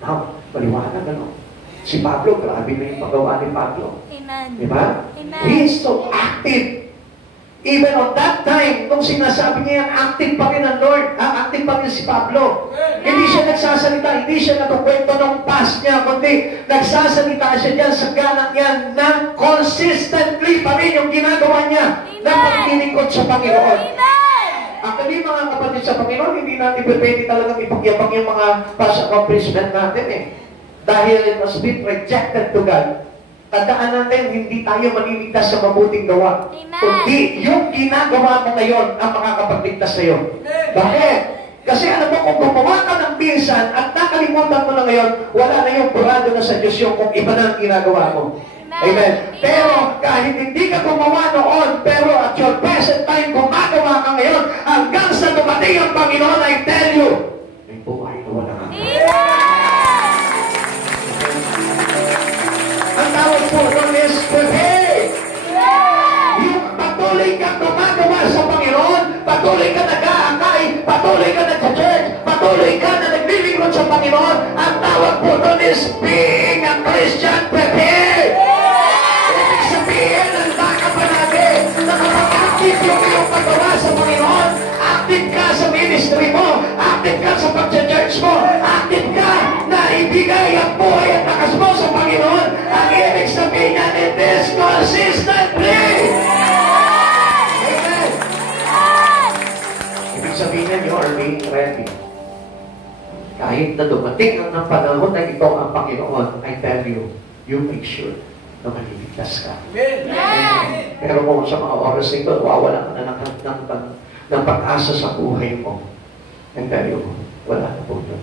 Now, paliwanag ano? Si Pablo, grabe na yung paggawa ni Pablo. Amen. Diba? Amen. He is so active. Even on that time, nung sinasabi niya yan, active pa rin ang Lord. Active pa rin si Pablo. Hindi siya nagsasalita, hindi siya nagkukwento ng past niya, kundi nagsasalita siya dyan sa ganang yan na consistently pa rin yung ginagawa niya na paglilingkod sa Panginoon. Actually, mga kapatid sa Panginoon, hindi natin pwede talagang ipagyabang yung mga past accomplishment natin eh. Dahil it must be rejected to God. Tandaan natin, hindi tayo maniligtas sa mabuting gawa. Kundi yung ginagawa mo ngayon ang makakapagligtas sa iyo. Bakit? Kasi alam mo, kung gumawa ka ng pinsan at nakalimutan mo na ngayon, wala na yung burado na sa Diyos yung kung iba na ang ginagawa mo. Amen. Pero kahit hindi ka gumawa noon, pero at your present time, gumagawa ka ngayon, hanggang sa dumating ang Panginoon, I tell you, may buhay na wala ka. Ang tawag po doon is prepare. Yung patuloy kang gumagawa sa Panginoon, patuloy ka nag-aakay, patuloy ka nag-church, patuloy ka na naglilingkod sa Panginoon, ang tawag po doon is being a Christian prepared. Ibig sabihin, handa ka pa natin na kapag-active yung iyong paggawa sa Panginoon, active ka sa ministry mo, active ka sa pag-church mo, active ka na ibigay ang buhay at lakas mo sa Panginoon. Ang ibig sabihin niya, it is consistently. Amen. Ibig sabihin niya, you are being ready. Kahit na dumating ang panahon na ito ang Panginoon, I tell you, you make sure na maliligtas ka. Amen. Pero kung sa mga oras nito, wawala ka na ng pag-asa sa buhay mo, I tell you, wala na po yun.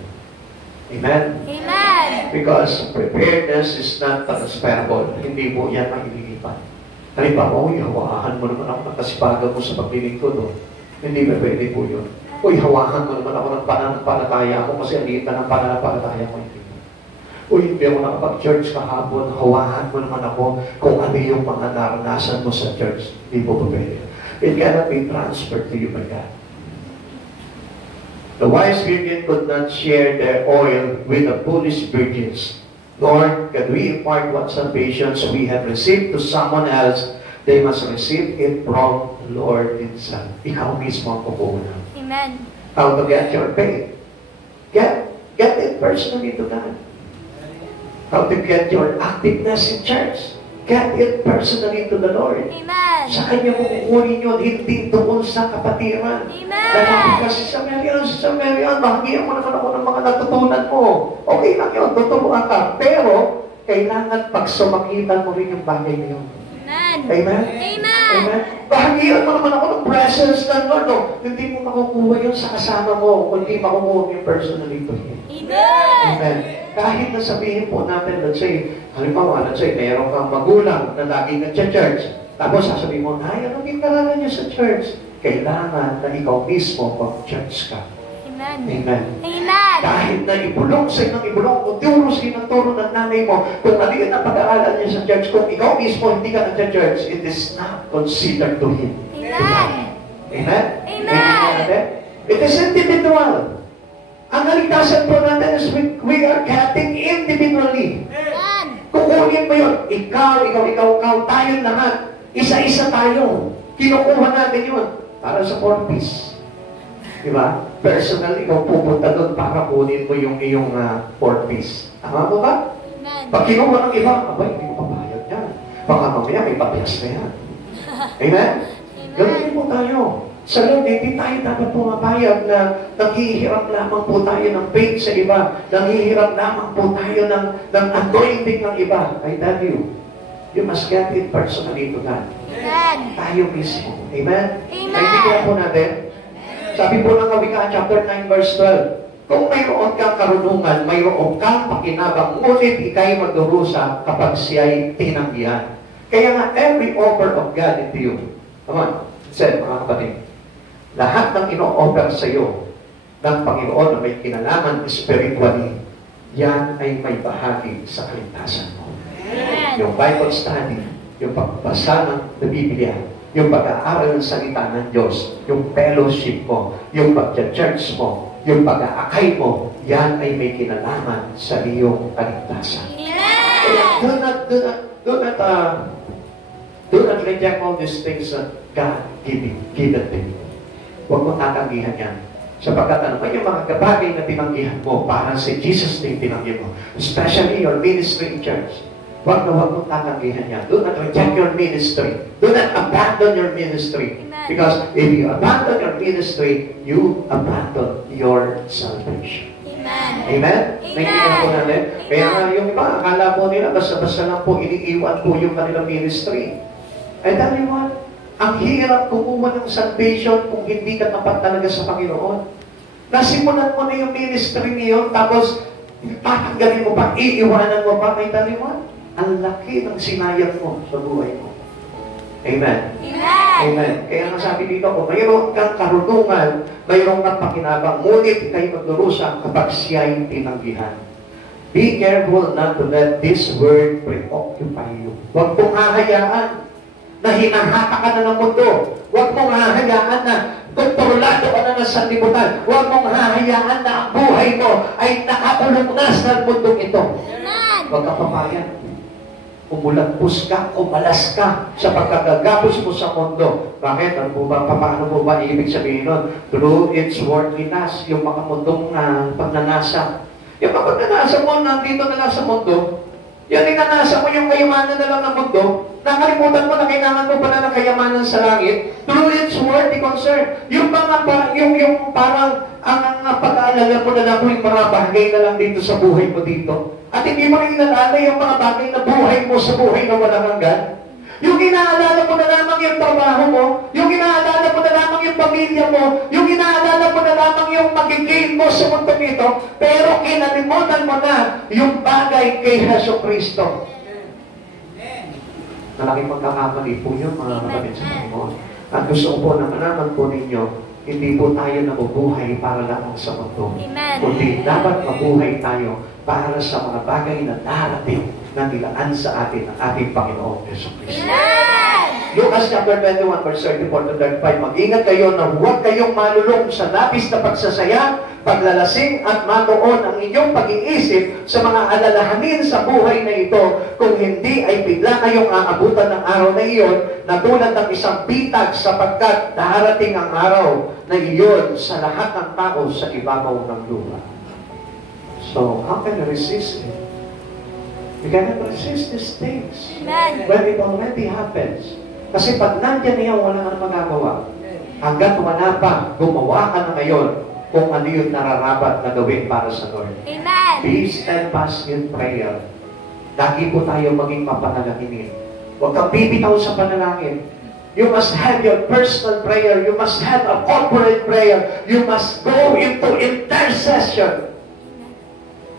Amen? Amen. Because preparedness is not transferable. Hindi mo yan maililipat. Halimbawa, hawakan mo naman ako ng kasipagan mo sa paglilingkod. Hindi ba pwede po yun? Hawakan mo naman ako ng pananampalataya ko kasi aliit na ng pananampalataya ko. Hindi ako nakapag-church kahapon. Hawakan mo naman ako kung ano yung mga naranasan mo sa church. Hindi po ba pwede? It cannot be transferred to you by God. The wise virgin could not share their oil with the foolish virgins, nor can we impart what salvations we have received to someone else. They must receive it from the Lord Himself. Ikaw mismo ang kukunan. Amen. How to get your faith? Get it personally to God. How to get your activeness in church? Get it personally to the Lord. Amen. Sa Kanya mo kukunin yun, hindi doon sa kapatiran. Amen. Kasi sa Marian, bahagyan mo naman ako ng mga natutunan mo. Okay lang yun, tuturuan ka. Pero, kailangan pag sumakitan mo rin yung bagay na yun. Amen. Amen? Amen. Amen? Bahagyan mo naman ako ng presence ng Lord. No? Hindi mo makukuha yun sa kasama mo, kundi makukuha yung personally to Him. Amen. Amen. Kahit na sabihin po natin, let's say, halimbawa, let's say, mayroon kang magulang na laging nag-church. Tapos sasabihin mo, ay, anong ginagawa niyo sa church? Kailangan na ikaw mismo mag-church ka. Amen. Amen. Amen. Kahit na ibulong sa ng ibulong, turo sa ng turo ng nanay mo, kung ano yun ang pag-aaral niya sa church, kung ikaw mismo hindi ka nag-church, it is not considered to Him. Amen. Amen? Amen. It is individual. Ang naligtasan po natin is we are getting individually. Amen. Kukunin mo yun. Ikaw, tayo lahat. Isa-isa tayo. Kinukuha natin yun. Para sa four-piece. Diba? Personal, ikaw pupunta doon para kunin mo yung iyong four-piece. Tama mo ba? Amen. Pag kinuha ng iba, abay, hindi ko papayag yan. Baka mamaya may papias na yan. Amen? Ganoon po tayo. Sa Lord, hindi tayo dapat pumapayag na nanghihiram lamang po tayo ng faith sa iba. Nanghihiram lamang po tayo ng anointing ng iba. I tell you, you must get it personally to God. Amen. Tayo mismo. Amen? Amen. Naintindihan po natin? Sabi po ng Kawikaan, chapter 9, verse 12, kung mayroon kang karunungan, mayroon kang pakinabang, ngunit ikay magdurusa kapag siya'y tinanggihan. Kaya nga, every offer of God into you. Come on. Said, mga kapatid, lahat ng ino-offer sa iyo ng Panginoon na may kinalaman spiritually, yan ay may bahagi sa kaligtasan mo. Amen. Yung Bible study, yung pagbasa ng Biblia, yung pag-aaral ng salita ng Diyos, yung fellowship mo, yung pag-church mo, yung pag-aakay mo, yan ay may kinalaman sa iyong kaligtasan. Amen. Do not reject all these things God given to you. Huwag mo tatanggihan yan. Sapagkat ano pa yung mga bagay na tinanggihan mo, parang si Jesus din tinanggihan mo. Especially your ministry in church. Huwag mo tatanggihan yan. Do not reject your ministry. Do not abandon your ministry. Amen. Because if you abandon your ministry, you abandon your salvation. Amen. Amen? Amen. Naintindihan po natin? Amen. Kaya nga yung iba, akala po nila, basta-basta lang po, iniiwan po yung kanilang ministry. And tell you what, ang hirap kumuha ng salvation kung hindi ka tapat talaga sa Panginoon. Nasimulan mo na yung ministry niyo, tapos tatanggalin mo pa, iiwanan mo pa, may tell you what, ang laki ng sinayang mo sa buhay mo. Amen. Amen. Amen. Kaya nga sabi dito, kung mayroon kang karunungan, mayroon kang pakinabang, ngunit kayo magdurusa kapag siya'y tinanggihan. Be careful not to let this word preoccupy you. Huwag mong hahayaan na hinahata ka na ng mundo. Huwag mong hahayaan na kontrolado ka na ng sanlibutan. Huwag mong hahayaan na ang buhay mo ay nakaulong na sa mundong ito. Amen. Huwag ka papayag. Umulagpos ka, umalas ka sa pagkagagapos mo sa mundo. Bakit? Ano po ba? Paano po ba ibig sabihin nun? Through its worldliness, yung mga mundong pagnanasa. Yung mga pagnanasa mo, nandito na lang sa mundo, yan inanasa mo yung kayamanan na lang ng mundo, nakalimutan mo na kailangan mo pala ng kayamanan sa langit, through its worldly concern. Yung mga, yung parang, ang pag-aalala mo na lang yung mga bagay na lang dito sa buhay mo dito. At hindi mo rin inaalala yung mga bagay na buhay mo sa buhay na walang hanggan. Yung inaalala mo na lamang yung trabaho mo, yung inaalala mo na lamang yung pamilya mo, yung inaalala mo na lamang yung magiging mo sa mundo nito, pero kinalimutan mo na yung bagay kay Jesucristo. Malaking pagkakamali po yun, mga kapatid sa Panginoon. At gusto ko po na malaman po ninyo, hindi po tayo nabubuhay para lamang sa mundo. Amen. Kundi dapat mabuhay tayo para sa mga bagay na darating na nilaan sa atin ng ating Panginoon Jesucristo. Amen. Lucas chapter 21, verse 34 to 35. Mag-ingat kayo na huwag kayong malulong sa labis na pagsasaya, paglalasing at matuon ang inyong pag-iisip sa mga alalahanin sa buhay na ito, kung hindi ay bigla kayong aabutan ng araw na iyon na tulad ng isang bitag, sapagkat darating ang araw na iyon sa lahat ng tao sa ibabaw ng lupa. So, how can you resist it? You cannot resist these things Amen. when it already happens. Kasi pag nandyan niya, wala ka na magagawa. Hanggat wala pa, gumawa ka na ngayon kung ano yung nararapat na gawin para sa Lord. Amen. Be steadfast in prayer. Lagi po tayo maging mapanalanginin. Huwag kang bibitaw sa panalangin. You must have your personal prayer. You must have a corporate prayer. You must go into intercession.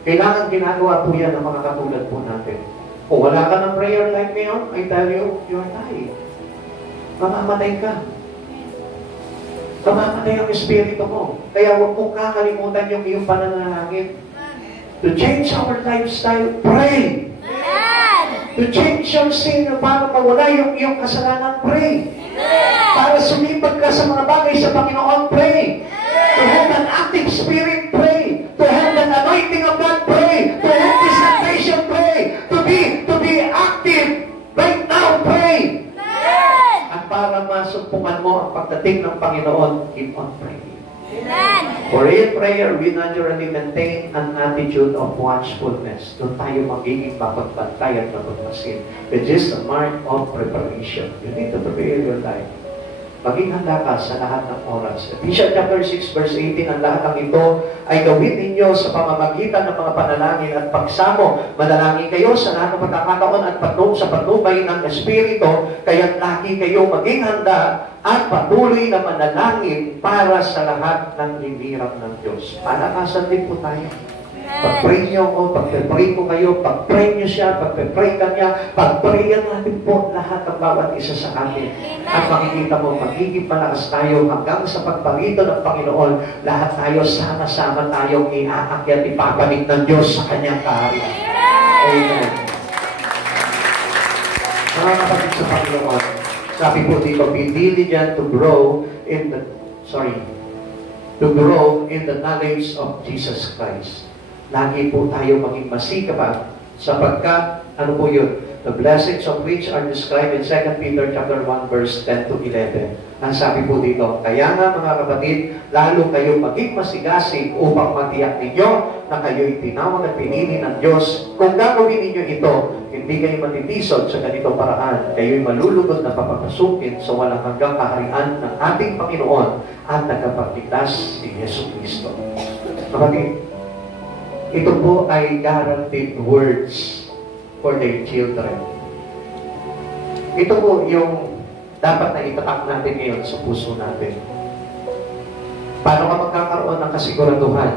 Kailangan ginagawa po yan ng mga katulad po natin. Kung wala ka ng prayer life ngayon, I tell you, you're dying. Mamamatay ka. Mamamatay ang espiritu mo. Kaya huwag mong kakalimutan yung iyong pananalangin. To change our lifestyle, pray. Amen. To change your sin, para mawala yung iyong kasalanan, pray. Amen. Para sumipag ka sa mga bagay sa Panginoon, pray. To have an active spirit, pray. To have an anointing of God, pray. To have this salvation, pray. To be active right now, pray. Amen. At para masumpungan mo ang pagdating ng Panginoon, keep on praying. Amen. For in prayer, we naturally maintain an attitude of watchfulness. Doon tayo magiging mapagbantay at mapagmasin. Which is a mark of preparation. You need to prepare your life. Maging handa ka sa lahat ng oras. Ephesians chapter 6 verse 18, ang lahat ng ito ay gawin ninyo sa pamamagitan ng mga panalangin at pagsamo. Manalangin kayo sa lahat ng pagkakataon at sa patnubay ng Espiritu, kaya lagi kayo maging handa at patuloy na manalangin para sa lahat ng hinirap ng Diyos. Palakasan din po tayo. Pag-pray niyo ako, pag-pray ko kayo, pag-pray niyo siya, pag-pray ka niya, pag-prayan natin po lahat ng bawat isa sa atin. At makikita mo, magiging malakas tayo hanggang sa pagparito ng Panginoon, lahat tayo sama-sama tayong iaakyat, ipapalik ng Diyos sa kanyang kaharian. Amen. Mga kapatid sa Panginoon, sabi po dito, be diligent to grow in the knowledge of Jesus Christ. Lagi po tayo maging masikap sapagkat, ano po yun? The blessings of which are described in 2 Peter chapter 1 verse 10 to 11. Ang sabi po dito, kaya nga mga kapatid, lalo kayo maging masigasig upang matiyak ninyo na kayo'y tinawag at pinili ng Diyos. Kung gagawin ninyo ito, hindi kayo matitisod sa ganitong paraan. Kayo'y malulugod na papapasukin sa walang hanggang kaharian ng ating Panginoon at nagkapagligtas si Yesu Cristo. Kapatid, ito po ay guaranteed words for their children. Ito po yung dapat na itatak natin ngayon sa puso natin. Paano ka magkakaroon ng kasiguraduhan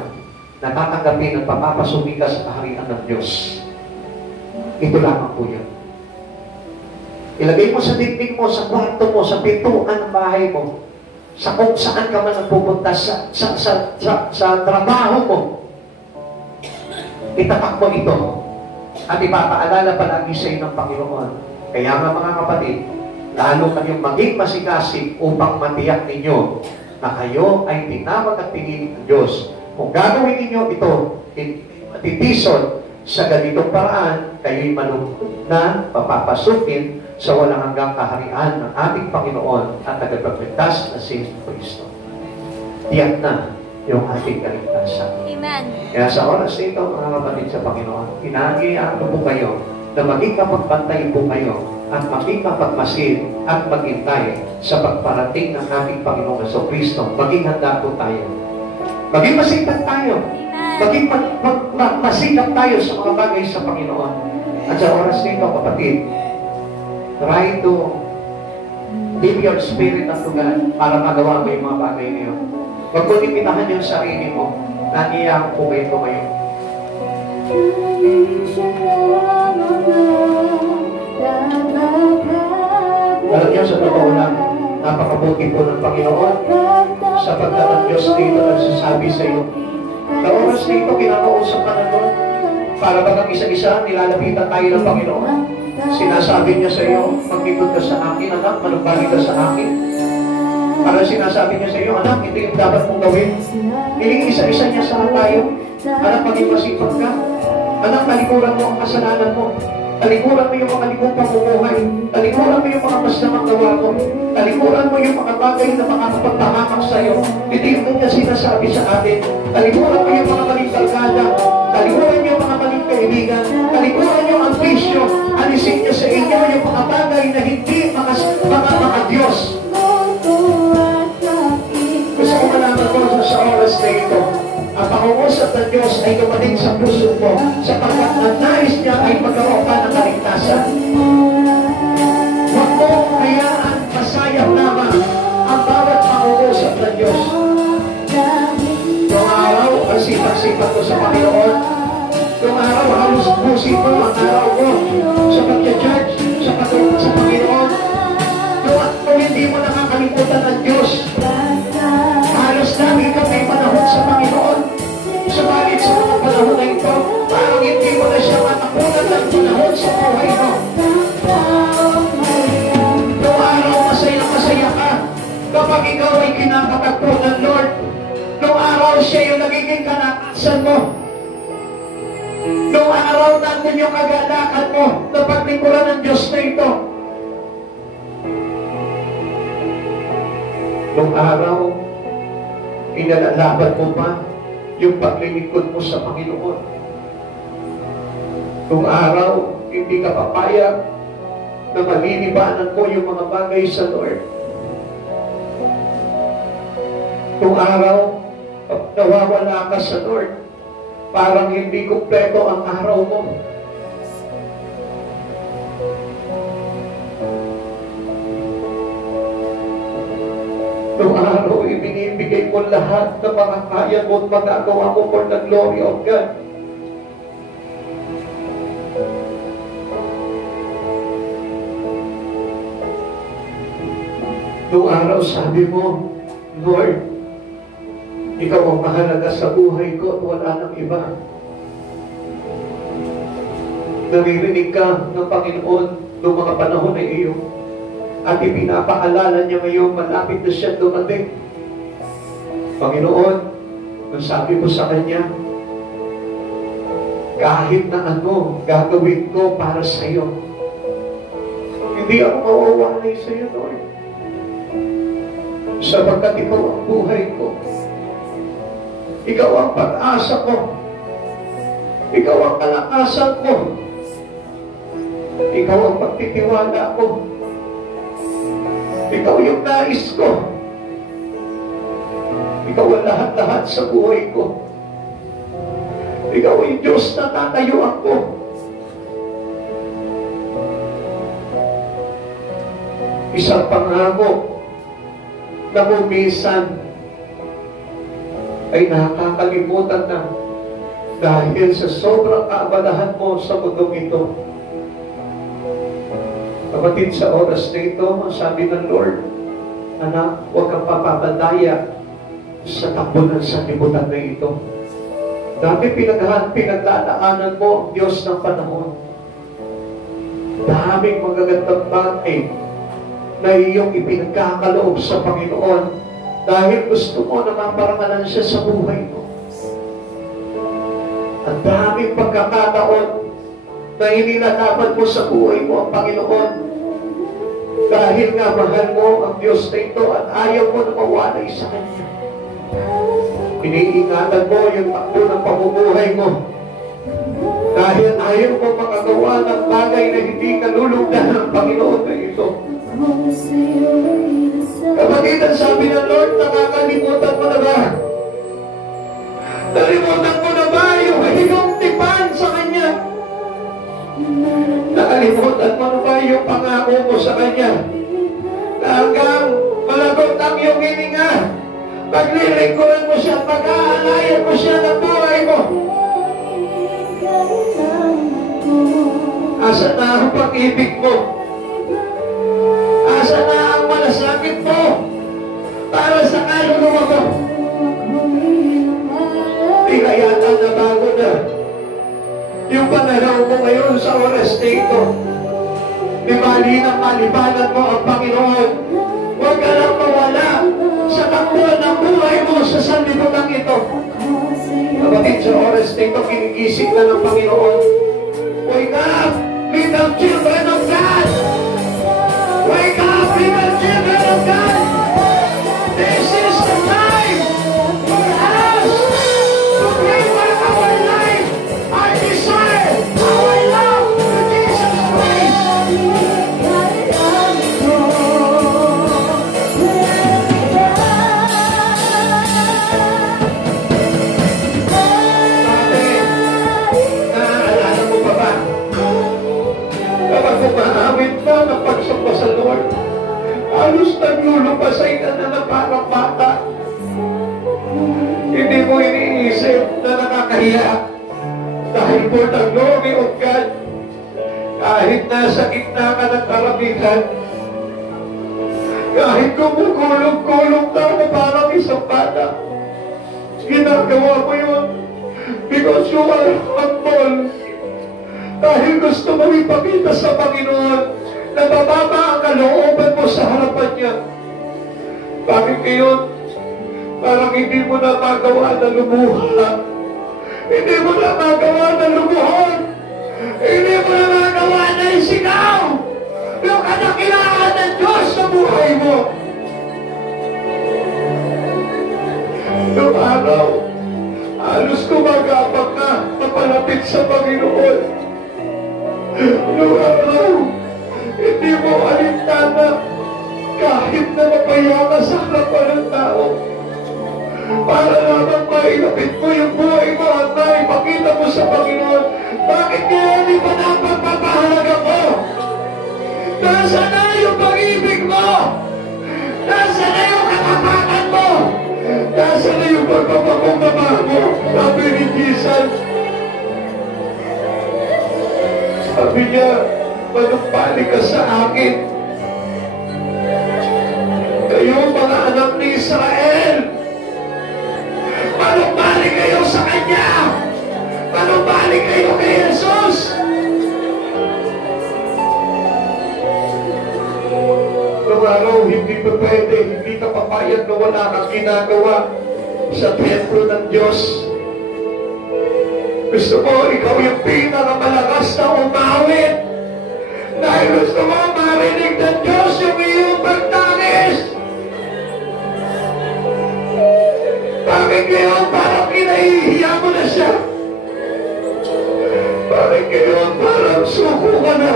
na tatanggapin at papapasukin ka sa kaharian ng Diyos? Ito lamang po yun. Ilagay mo sa dibdib mo, sa kwarto mo, sa pintuan ng bahay mo, sa kung saan ka man nagpupunta, sa trabaho mo. Itatak mo ito at ipapaalala palagi sa iyo ng Panginoon. Kaya nga mga kapatid, lalo kayong maging masikasig upang matiyak ninyo na kayo ay tinawag at pinili ng Diyos. Kung gagawin ninyo ito, matitison sa ganitong paraan, kayo'y malungkot na papapasukin sa walang hanggang kaharian ng ating Panginoon at tagapagligtas na si Kristo. Tiyak na yung ating kaligtasan. Amen. Kaya sa oras na ito, mga kapatid sa Panginoon, inaanyayahan po kayo na maging kapagpantay po kayo at maging kapagmasid at maghintay sa pagparating ng ating Panginoon sa Kristo. Maging handa po tayo. Maging masigap tayo. Maging masigap tayo sa mga bagay sa Panginoon. At sa oras na ito, kapatid, try to give your spirit unto God para magawa mo yung mga bagay na yun. Huwag mo limitahan yung sarili mo. Naniyang pumayin ko ngayon. Alam niyo, sa totoo lang, napakabuti po ng Panginoon sapagkat ang Diyos dito nagsasabi sa iyo. Sa oras dito, kinakausap ka na doon. Para bagang isa-isa, nilalapitan tayo ng Panginoon. Sinasabi niya sa iyo, maglikod ka sa akin, anak, manumbalik ka sa akin. Para sinasabi niya sa iyo, anak, ito yung dapat mong gawin. Hiling isa-isa niya sa tayo. Anak, maging masipag ka. Anak, talikuran mo ang kasalanan mo. Talikuran mo yung mga likong pamumuhay. Talikuran mo yung mga maslamang gawa mo. Talikuran mo yung mga bagay na makakapagpahamak sa iyo. Ito yung niya sinasabi sa atin. Talikuran mo yung mga maling kalkada. Talikuran niyo yung mga maling kaibigan. Talikuran niyo ang bisyo. Alisin niyo sa inyo yung mga bagay na hindi mga Diyos. Gusto ko malaman ko sa oras na ito, ang pangungusap ng Diyos ay dumating sa puso mo sapagkat ang nais niya ay magkaroon ka ng kaligtasan. Huwag mo hayaan masayang lamang ang bawat pangungusap ng Diyos. Noong araw, ang sipag-sipag ko sa Panginoon. Noong araw, halos busin mo ang araw mo sa pag-judge, sa Panginoon. Kung hindi mo nakakalimutan ng Diyos, halos lagi ka may panahon sa Panginoon. Subalit sa mga panahon na ito, parang hindi mo na siya matakunan ng panahon sa buhay mo. Noong araw, masaya ka kapag ikaw ay kinakatagpo ng Lord. Noong araw, siya yung nagiging kanakasan mo. Noong araw, nandun yung kagalakan mo na paglingkuran ng Diyos na ito. Noong araw, inalalaban mo pa yung paglilingkod mo sa Panginoon. Noong araw, hindi ka papayag na malilibanan mo yung mga bagay sa Lord. Noong araw, nawawala ka sa Lord. Parang hindi kumpleto ang araw mo. Noong araw, ibinibigay mo lahat ng mga kaya mo at magagawa mo for the glory of God. Noong araw, sabi mo, Lord, ikaw ang mahalaga sa buhay ko at wala nang iba. Naririnig ka ng Panginoon noong mga panahon na iyo. At ipinapaalala niya ngayon, malapit na siya dumating. Panginoon, ang sabi mo sa Kanya, kahit na ano gagawin ko para sa iyo. Hindi ako mawawalay sa iyo, Lord. Sapagkat ikaw ang buhay ko. Ikaw ang pag-asa ko. Ikaw ang kalakasan ko. Ikaw ang pagtitiwala ko. Ikaw yung nais ko. Ikaw ang lahat-lahat sa buhay ko. Ikaw ang Diyos na tatayuan ko. Isang pangako na minsan ay nakakalimutan na dahil sa sobrang kaabalahan mo sa mundong ito. Kapatid, sa oras na ito, sabi ng Lord, anak, huwag kang papapadaya sa takbo ng sanlibutan na ito. Dati pinaglalaanan mo ang Diyos ng panahon. Daming magagandang bagay na iyong ipinagkakaloob sa Panginoon dahil gusto mo na maparangalan siya sa buhay mo. Ang daming pagkakataon na inilalaban mo sa buhay mo ang Panginoon dahil nga mahal mo ang Diyos na ito at ayaw mo na mawalay sa Kanya. Iniingatan mo yung takbo ng pamumuhay mo dahil ayaw mo makagawa ng bagay na hindi kalulugdan ng Panginoon na ito. Kapatid, ang sabi ng Lord, nakakalimutan mo na ba? Nalimutan mo na ba yung hiling tipan sa Kanya? Nakalimutan mo na ba yung pangako mo sa Kanya? Na hanggang malagot ang iyong hininga, paglilingkuran mo siya, pag-aalayan mo siya ng buhay mo. Asa na ang pag-ibig mo? Asa na ang malasakit mo para sa kaluluwa mo? Di kaya na bago na yung pananaw mo ngayon sa oras na ito. Di bali na malibanan mo ang Panginoon. Huwag ka lang mawala sa takbuhan ng buhay mo sa sanlibutan ito. Kapatid, sa oras na ito, kinigising na ng Panginoon. Wake up, little children of God! Wake up, little children of God! This is the time for us to bring back our life, our desire, our love to Jesus Christ. Naaalala mo pa ba? Kapag kumahawit ka ng pagsamba sa Lord, halos naglulupasay ka na ng parang bata. Hindi mo iniisip na nakakahiya dahil for the glory of God, kahit nasa gitna ka ng karamihan, kahit kumukulong-kulong ka na parang isang bata, ginagawa mo yun because you are humble. Dahil gusto mo ipakita sa Panginoon na mababa ang kalooban mo sa harapan niya. Bakit ngayon? Parang hindi mo na magawa na lumuha. Hindi mo na magawa na lumuhon. Hindi mo na magawa na isigaw yung kadakilaan ng Diyos sa buhay mo. Noong araw, halos kumagapag na mapalapit sa Panginoon. Noong araw, hindi mo alintana kahit na mapaya ka sa harapan ng tao. Para lamang mailapit mo yung buhay mo at maipakita mo sa Panginoon. Bakit kaya hindi pa napagpapahalaga mo? Nasa na yung pag-ibig mo? Nasa na yung katapatan mo? Nasa na yung pagpapakumbaba mo? Sabi ni Jesus. Sabi niya, manumpali ka sa akin. Kayo mga anak ni Israel, manumpali kayo sa Kanya. Manumpali kayo kay Jesus. Noong araw, hindi pa pwede, hindi ka papayag na wala kang ginagawa sa templo ng Diyos. Gusto mo, ikaw yung pinakamalakas na umawit na Ay gusto mo marinig ng Diyos yung iyong pagtangis. Bakit ngayon parang kinahihiya mo na siya? Bakit ngayon parang suko ka na?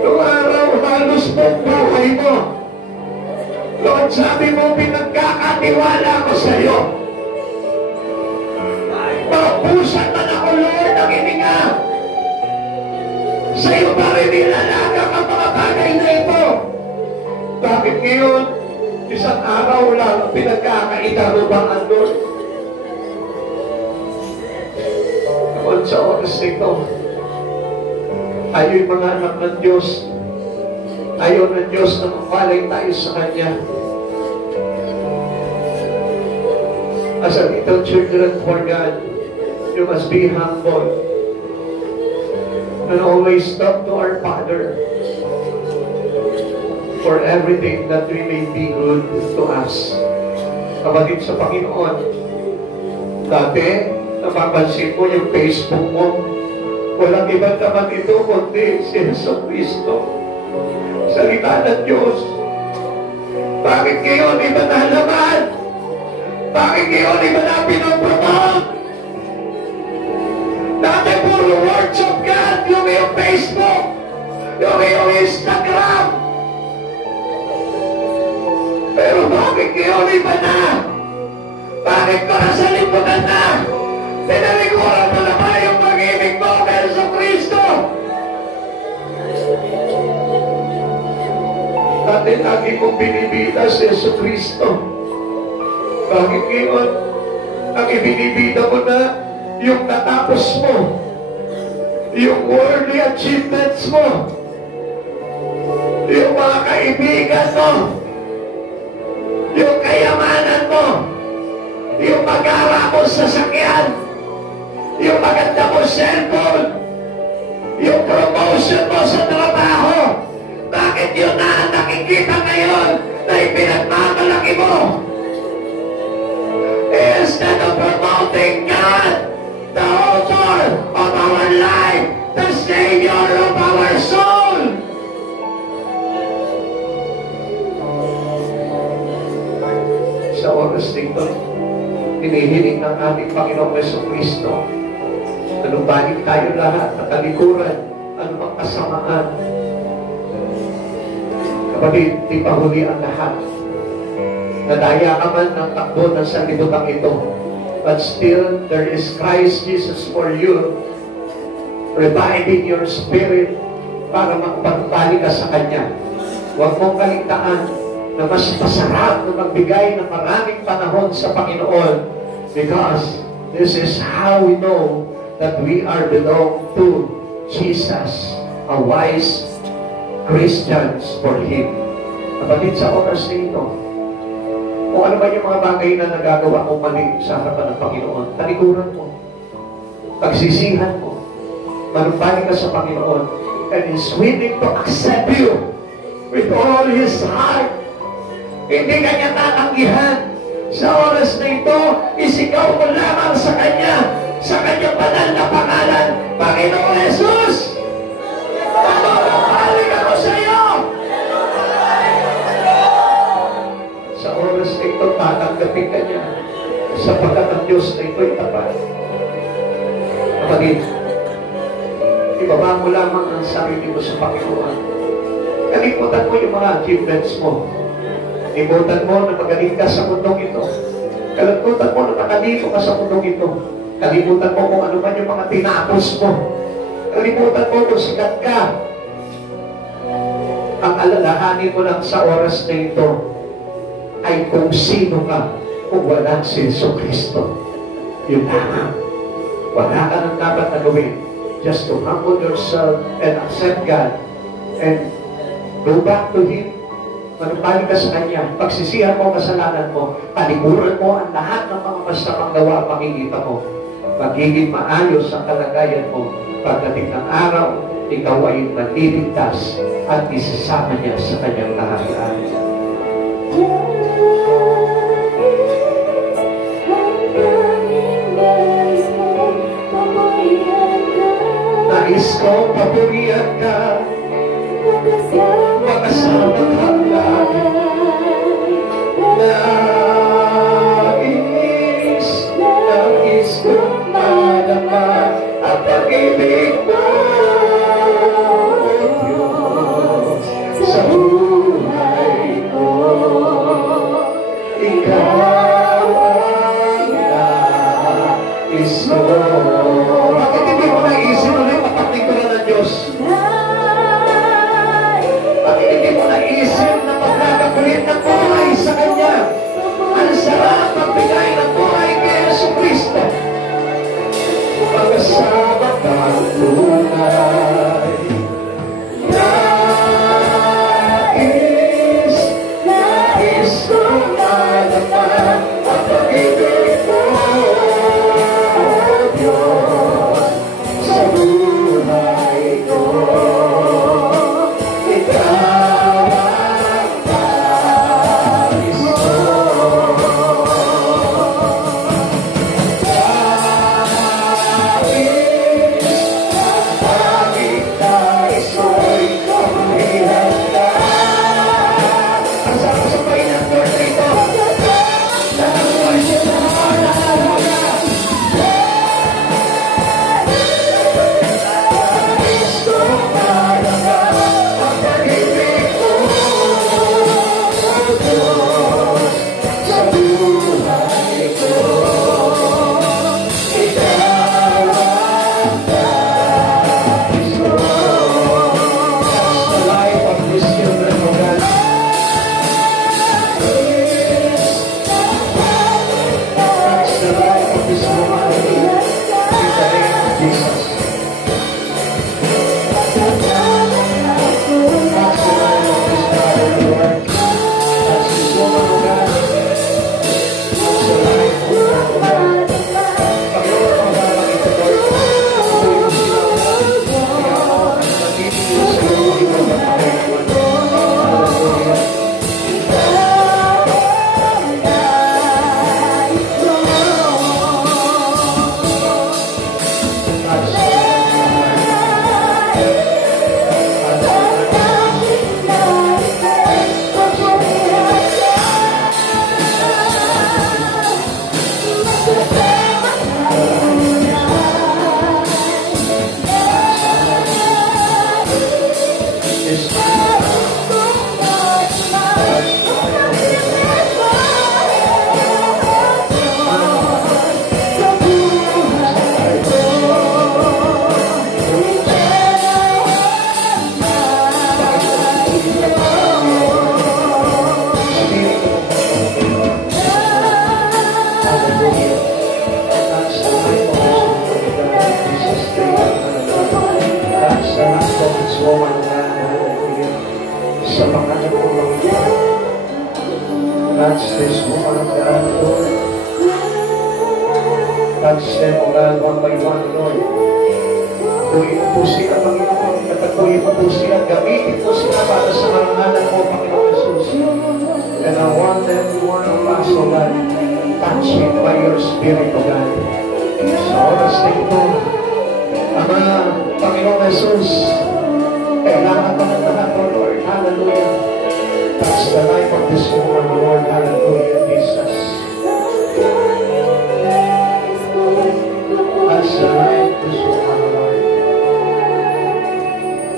Noong araw halos mong buhay mo. Lord, sabi mo, pinagkakatiwala ko sa iyo. Mapusan man ako, Lord, ang hininga. Sa iyo pa rin nilalaga ang mga bagay na ito. Bakit ngayon, isang araw lang ang pinagkakaitarubangan, Lord? Naman sa oras nito, tayo'y mga anak ng Diyos. Ayaw ng Diyos na mapalay tayo sa Kanya. As a little children for God, you must be humble and always talk to our Father for everything that we may be good to us. Kapatid sa Panginoon, dati, napapansin mo yung Facebook mo, walang ibang naman ito kundi si Jesucristo. Salita ng Diyos. Bakit ngayon iba na laman? Bakit ngayon iba na pinopromote? Dati puro words of God, yung iyong Facebook, yung iyong Instagram. Pero bakit ngayon iba na? Bakit para sa lipunan na? Tinalikuran mo naman yung pag-ibig mo kay Jesucristo. Dati lagi kong binibida si Jesucristo. Bakit ngayon, ang ibinibida mo na yung natapos mo, yung worldly achievements mo, yung mga kaibigan mo, yung kayamanan mo, yung mag-ara mo sa sakyan, yung maganda mo cellphone, yung promotion mo sa trabaho. Bakit yun na ang nakikita ngayon na ipinagmamalaki mo? Instead of promoting God, the author of our life, the Savior of our soul. Sa oras dito, hinihiling ng ating Panginoong Jesucristo na lumbalik tayo lahat na kalikuran, anumang kasamaan. Kapatid, di pa huli ang lahat. Nadaya ka man ng takbo ng sanlibutan ito. But still, there is Christ Jesus for you, reviving your spirit para magpagbalik ka sa Kanya. Huwag mong kaligtaan na mas masarap na magbigay ng maraming panahon sa Panginoon, because this is how we know that we are belong to Jesus, a wise Christians for Him. Kapatid, sa oras nito, kung ano ba yung mga bagay na nagagawa mo mali sa harapan ng Panginoon, talikuran mo, pagsisihan mo, manumbalik ka sa Panginoon, and He's willing to accept you with all His heart. Hindi ka niya tatanggihan. Sa oras na ito, isigaw mo lamang sa Kanya, sa Kanyang banal na pangalan, Panginoon Jesus! Balik ako sa iyo! Sa oras na ito, tatanggapin ka niya sapagkat ang Diyos na ito'y tapat. Kapatid, ibaba mo lamang ang sarili mo sa Panginoon. Kalimutan mo yung mga achievements mo. Kalimutan mo na magaling ka sa mundong ito. Kalimutan mo na nakalito ka sa mundong ito. Kalimutan mo kung ano man yung mga tinapos mo. Kalimutan mo kung sikat ka. Ang alalahanin mo lang sa oras na ito ay kung sino ka kung wala si Jesucristo. Yun lang. Wala ka nang dapat na gawin. Just to humble yourself and accept God and go back to Him. Manumbalik ka sa Kanya. Pagsisihan mo ang kasalanan mo. Paliguran mo ang lahat ng mga masamang gawa makikita mo. Magiging maayos ang kalagayan mo. Pagdating ng araw, ikaw ay maliligtas at isasama niya sa Kanyang lahat-lahat. Hanggang Bakit hindi mo naisip ulit mapagtingkuran ng Diyos? Bakit hindi mo naisip na magkakakulit ng buhay sa Kanya? Ang sarap magbigay ng buhay kay Jesucristo. Pagkasama kang tunay. Nais kong malaman ang pag-ibig mo, Diyos, sa buhay ko. Ikaw ang nais ko. Nais ko'y kamulihan ka. Ang sapasapay ng Lord rito. Nakakuha siya sa mga nalaga. Nais kong malaman ang pag-ibig mo, Diyos, sa buhay ko. Ikaw ang nais ko. That's the life of these children of God. That's the life of this woman. In the name of Jesus. That's the life of this daughter, Lord. That's this woman of God. That's the life of her, of God. Panginoon, pagkalang ito, Lord. Ituloy mo sila, Lord. Kaya ako, nagiging mo sa iyo, Lord, ang Panginoon. Hallelujah. Sa pangalan ko lang, touch this woman of God, Lord. Touch them, O God, one by one, Lord. Tuloy mo po sila, Panginoon. Katatuloy mo po sila. Gamitin po sila para sa karangalan mo, Panginoon Jesus. And I want everyone of us, O God, touch it by your Spirit, O God. Sa oras na ito, Ama, Panginoon Jesus, kailangan pa ng lahat, O Lord. Hallelujah. Touch the life of this woman, Lord. Hallelujah, Jesus. Touch the life of this woman, Lord.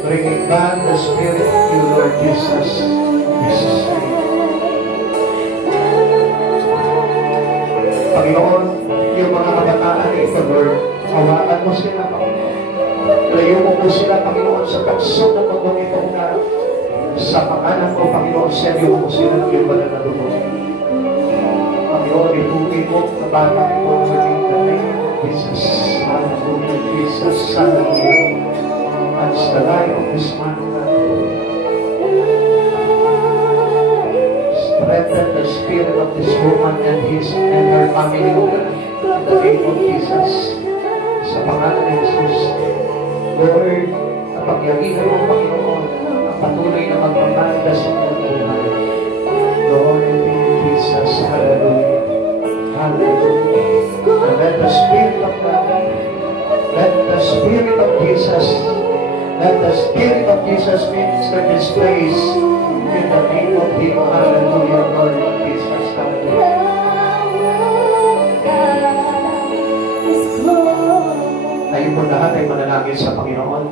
Bringing back the Spirit of you, Lord Jesus. Jesus' name. Panginoon, yung mga kabataan ito, Lord, hawakan mo sila, Panginoon. Layo mo po sila, Panginoon, sa pagsok ng mundong ito na sa pangalan ko, Panginoon, seryo mo sila ng iyong banal na dugo. Panginoon, ibukin mo ang bata ito maging the name of Jesus. Hallelujah, Jesus. Hallelujah. Touch the life of this man. Strengthen the spirit of this woman and her family, O God. In the name of Jesus. Sa pangalan ni Jesus. Lord, napagyarihan mo, Panginoon, ang patuloy na magmamanda sa iyong buhay. Lord, in the name of Jesus. Hallelujah. Hallelujah. And let the Spirit of God, let the Spirit of Jesus, let the Spirit of Jesus minister this place in the name of Him. Hallelujah, Lord Jesus. Hallelujah. Tayo po lahat ay manalangin sa Panginoon.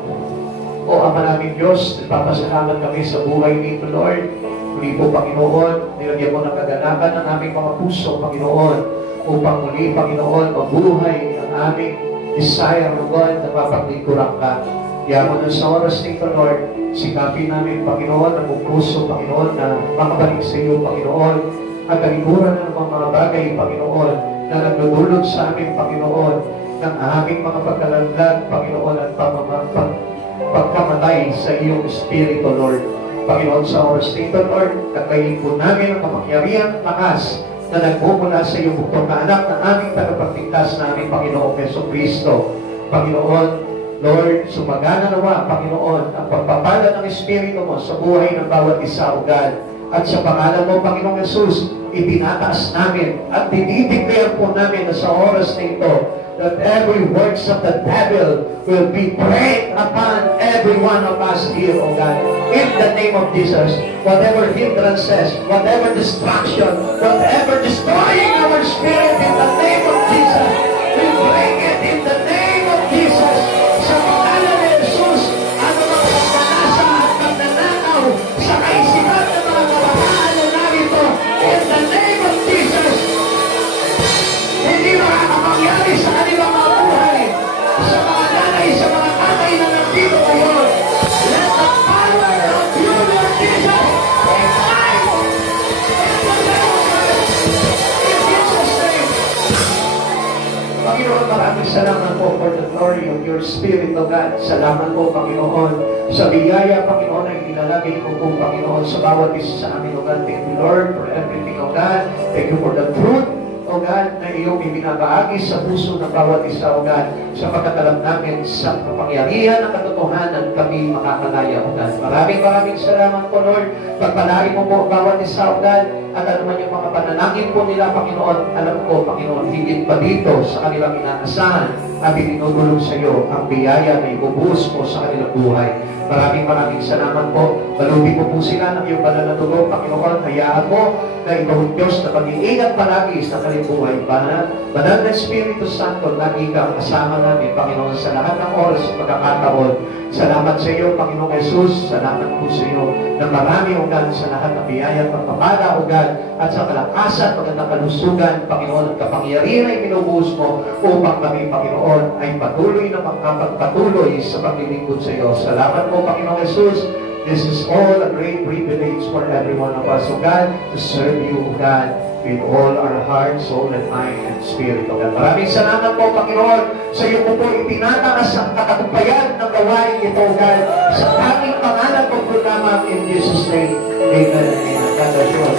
O Ama naming Diyos, nagpapasalamat kami sa buhay nito, Lord. Muli po, Panginoon, nilagyan mo ng kaganapan ng aming mga puso, Panginoon, upang muli, Panginoon, mabuhay ang aming desire, Lord, na mapaglingkuran ka. Kaya mo sa oras nito, Lord, sikapin namin, Panginoon, ang buong puso, Panginoon, na makabalik sa iyo, Panginoon, at kalikuran ng mga bagay, Panginoon, na nagdudulog sa amin, Panginoon, ng aming mga pagkalaglag, Panginoon, at pagkamatay sa iyong Espiritu, Lord. Panginoon, sa oras nito, Lord, katayin po namin ang kapangyarihan at lakas na nagmumula sa iyong buktong na anak na aming tagapagligtas na aming Panginoong Jesucristo. Panginoon, Lord, sumagana nawa, Panginoon, ang pagpapala ng Espiritu mo sa buhay ng bawat isa, O God. At sa pangalan mo, Panginoong Jesus, itinataas namin at dinideclare po namin na sa oras na ito that every works of the devil will be preyed upon every one of us here, O God. In the name of Jesus, whatever hindrances, whatever distraction, whatever destroying our spirit, in the name of Jesus, we break it in the name of Jesus. Sa pangalan ni Jesus, ano mga pagkanasa at pagnanakaw sa kaisipan ng mga kabataan na narito, in the name of Jesus, hindi makakapangyari sa kanilang mga buhay, sa mga nanay, sa mga tatay na nandito ngayon. Let the power of you, Lord Jesus, ignite in the name of God. In Jesus' name. Panginoon, maraming salamat po for the glory of your Spirit, O God. Salamat po, Panginoon, sa biyaya, Panginoon, ay ilalagay mo po, Panginoon, sa bawat isa sa amin, O God. Thank you, Lord, for everything, O God. Thank you for the truth, O God, na iyong ibinabahagi sa puso ng bawat isa, O God, sa pagkakalam namin sa kapangyarihan ng katotohanan kami makakalaya, O God. Maraming salamat po, Lord. Pagpalain mo po bawat isa, O God, at ano man yung mga panalangin po nila, Panginoon, alam ko, Panginoon, higit pa dito sa kanilang inaasahan at itinutulong sa iyo ang biyaya na ibubuhos mo sa kanilang buhay. Maraming salamat po. Balutin mo po sila ng iyong banal na tulong, Panginoon. Hayaan mo na ikaw, Diyos, na pag-iingat palagi sa kanilang buhay. Banal na Espiritu Santo, lagi kang kasama namin, Panginoon, sa lahat ng oras at pagkakataon. Salamat sa iyo, Panginoong Jesus. Salamat po sa iyo na marami, O God, sa lahat ng biyaya at pagpapala, O God, at sa kalakasan, magandang kalusugan, Panginoon, at kapangyarihan ay pinubuhos mo upang kami, Panginoon, ay patuloy na makapagpatuloy sa paglilingkod sa iyo. Salamat po, Panginoong Jesus. This is all a great privilege for every one of us, O God, to serve you, O God, with all our heart, soul, and mind, and spirit, O God. Maraming salamat po, Panginoon, sa iyo po po itinataas ang katagumpayan ng gawain ito, O God, sa aking pangalan po programa in Jesus' name. Amen. God bless you all.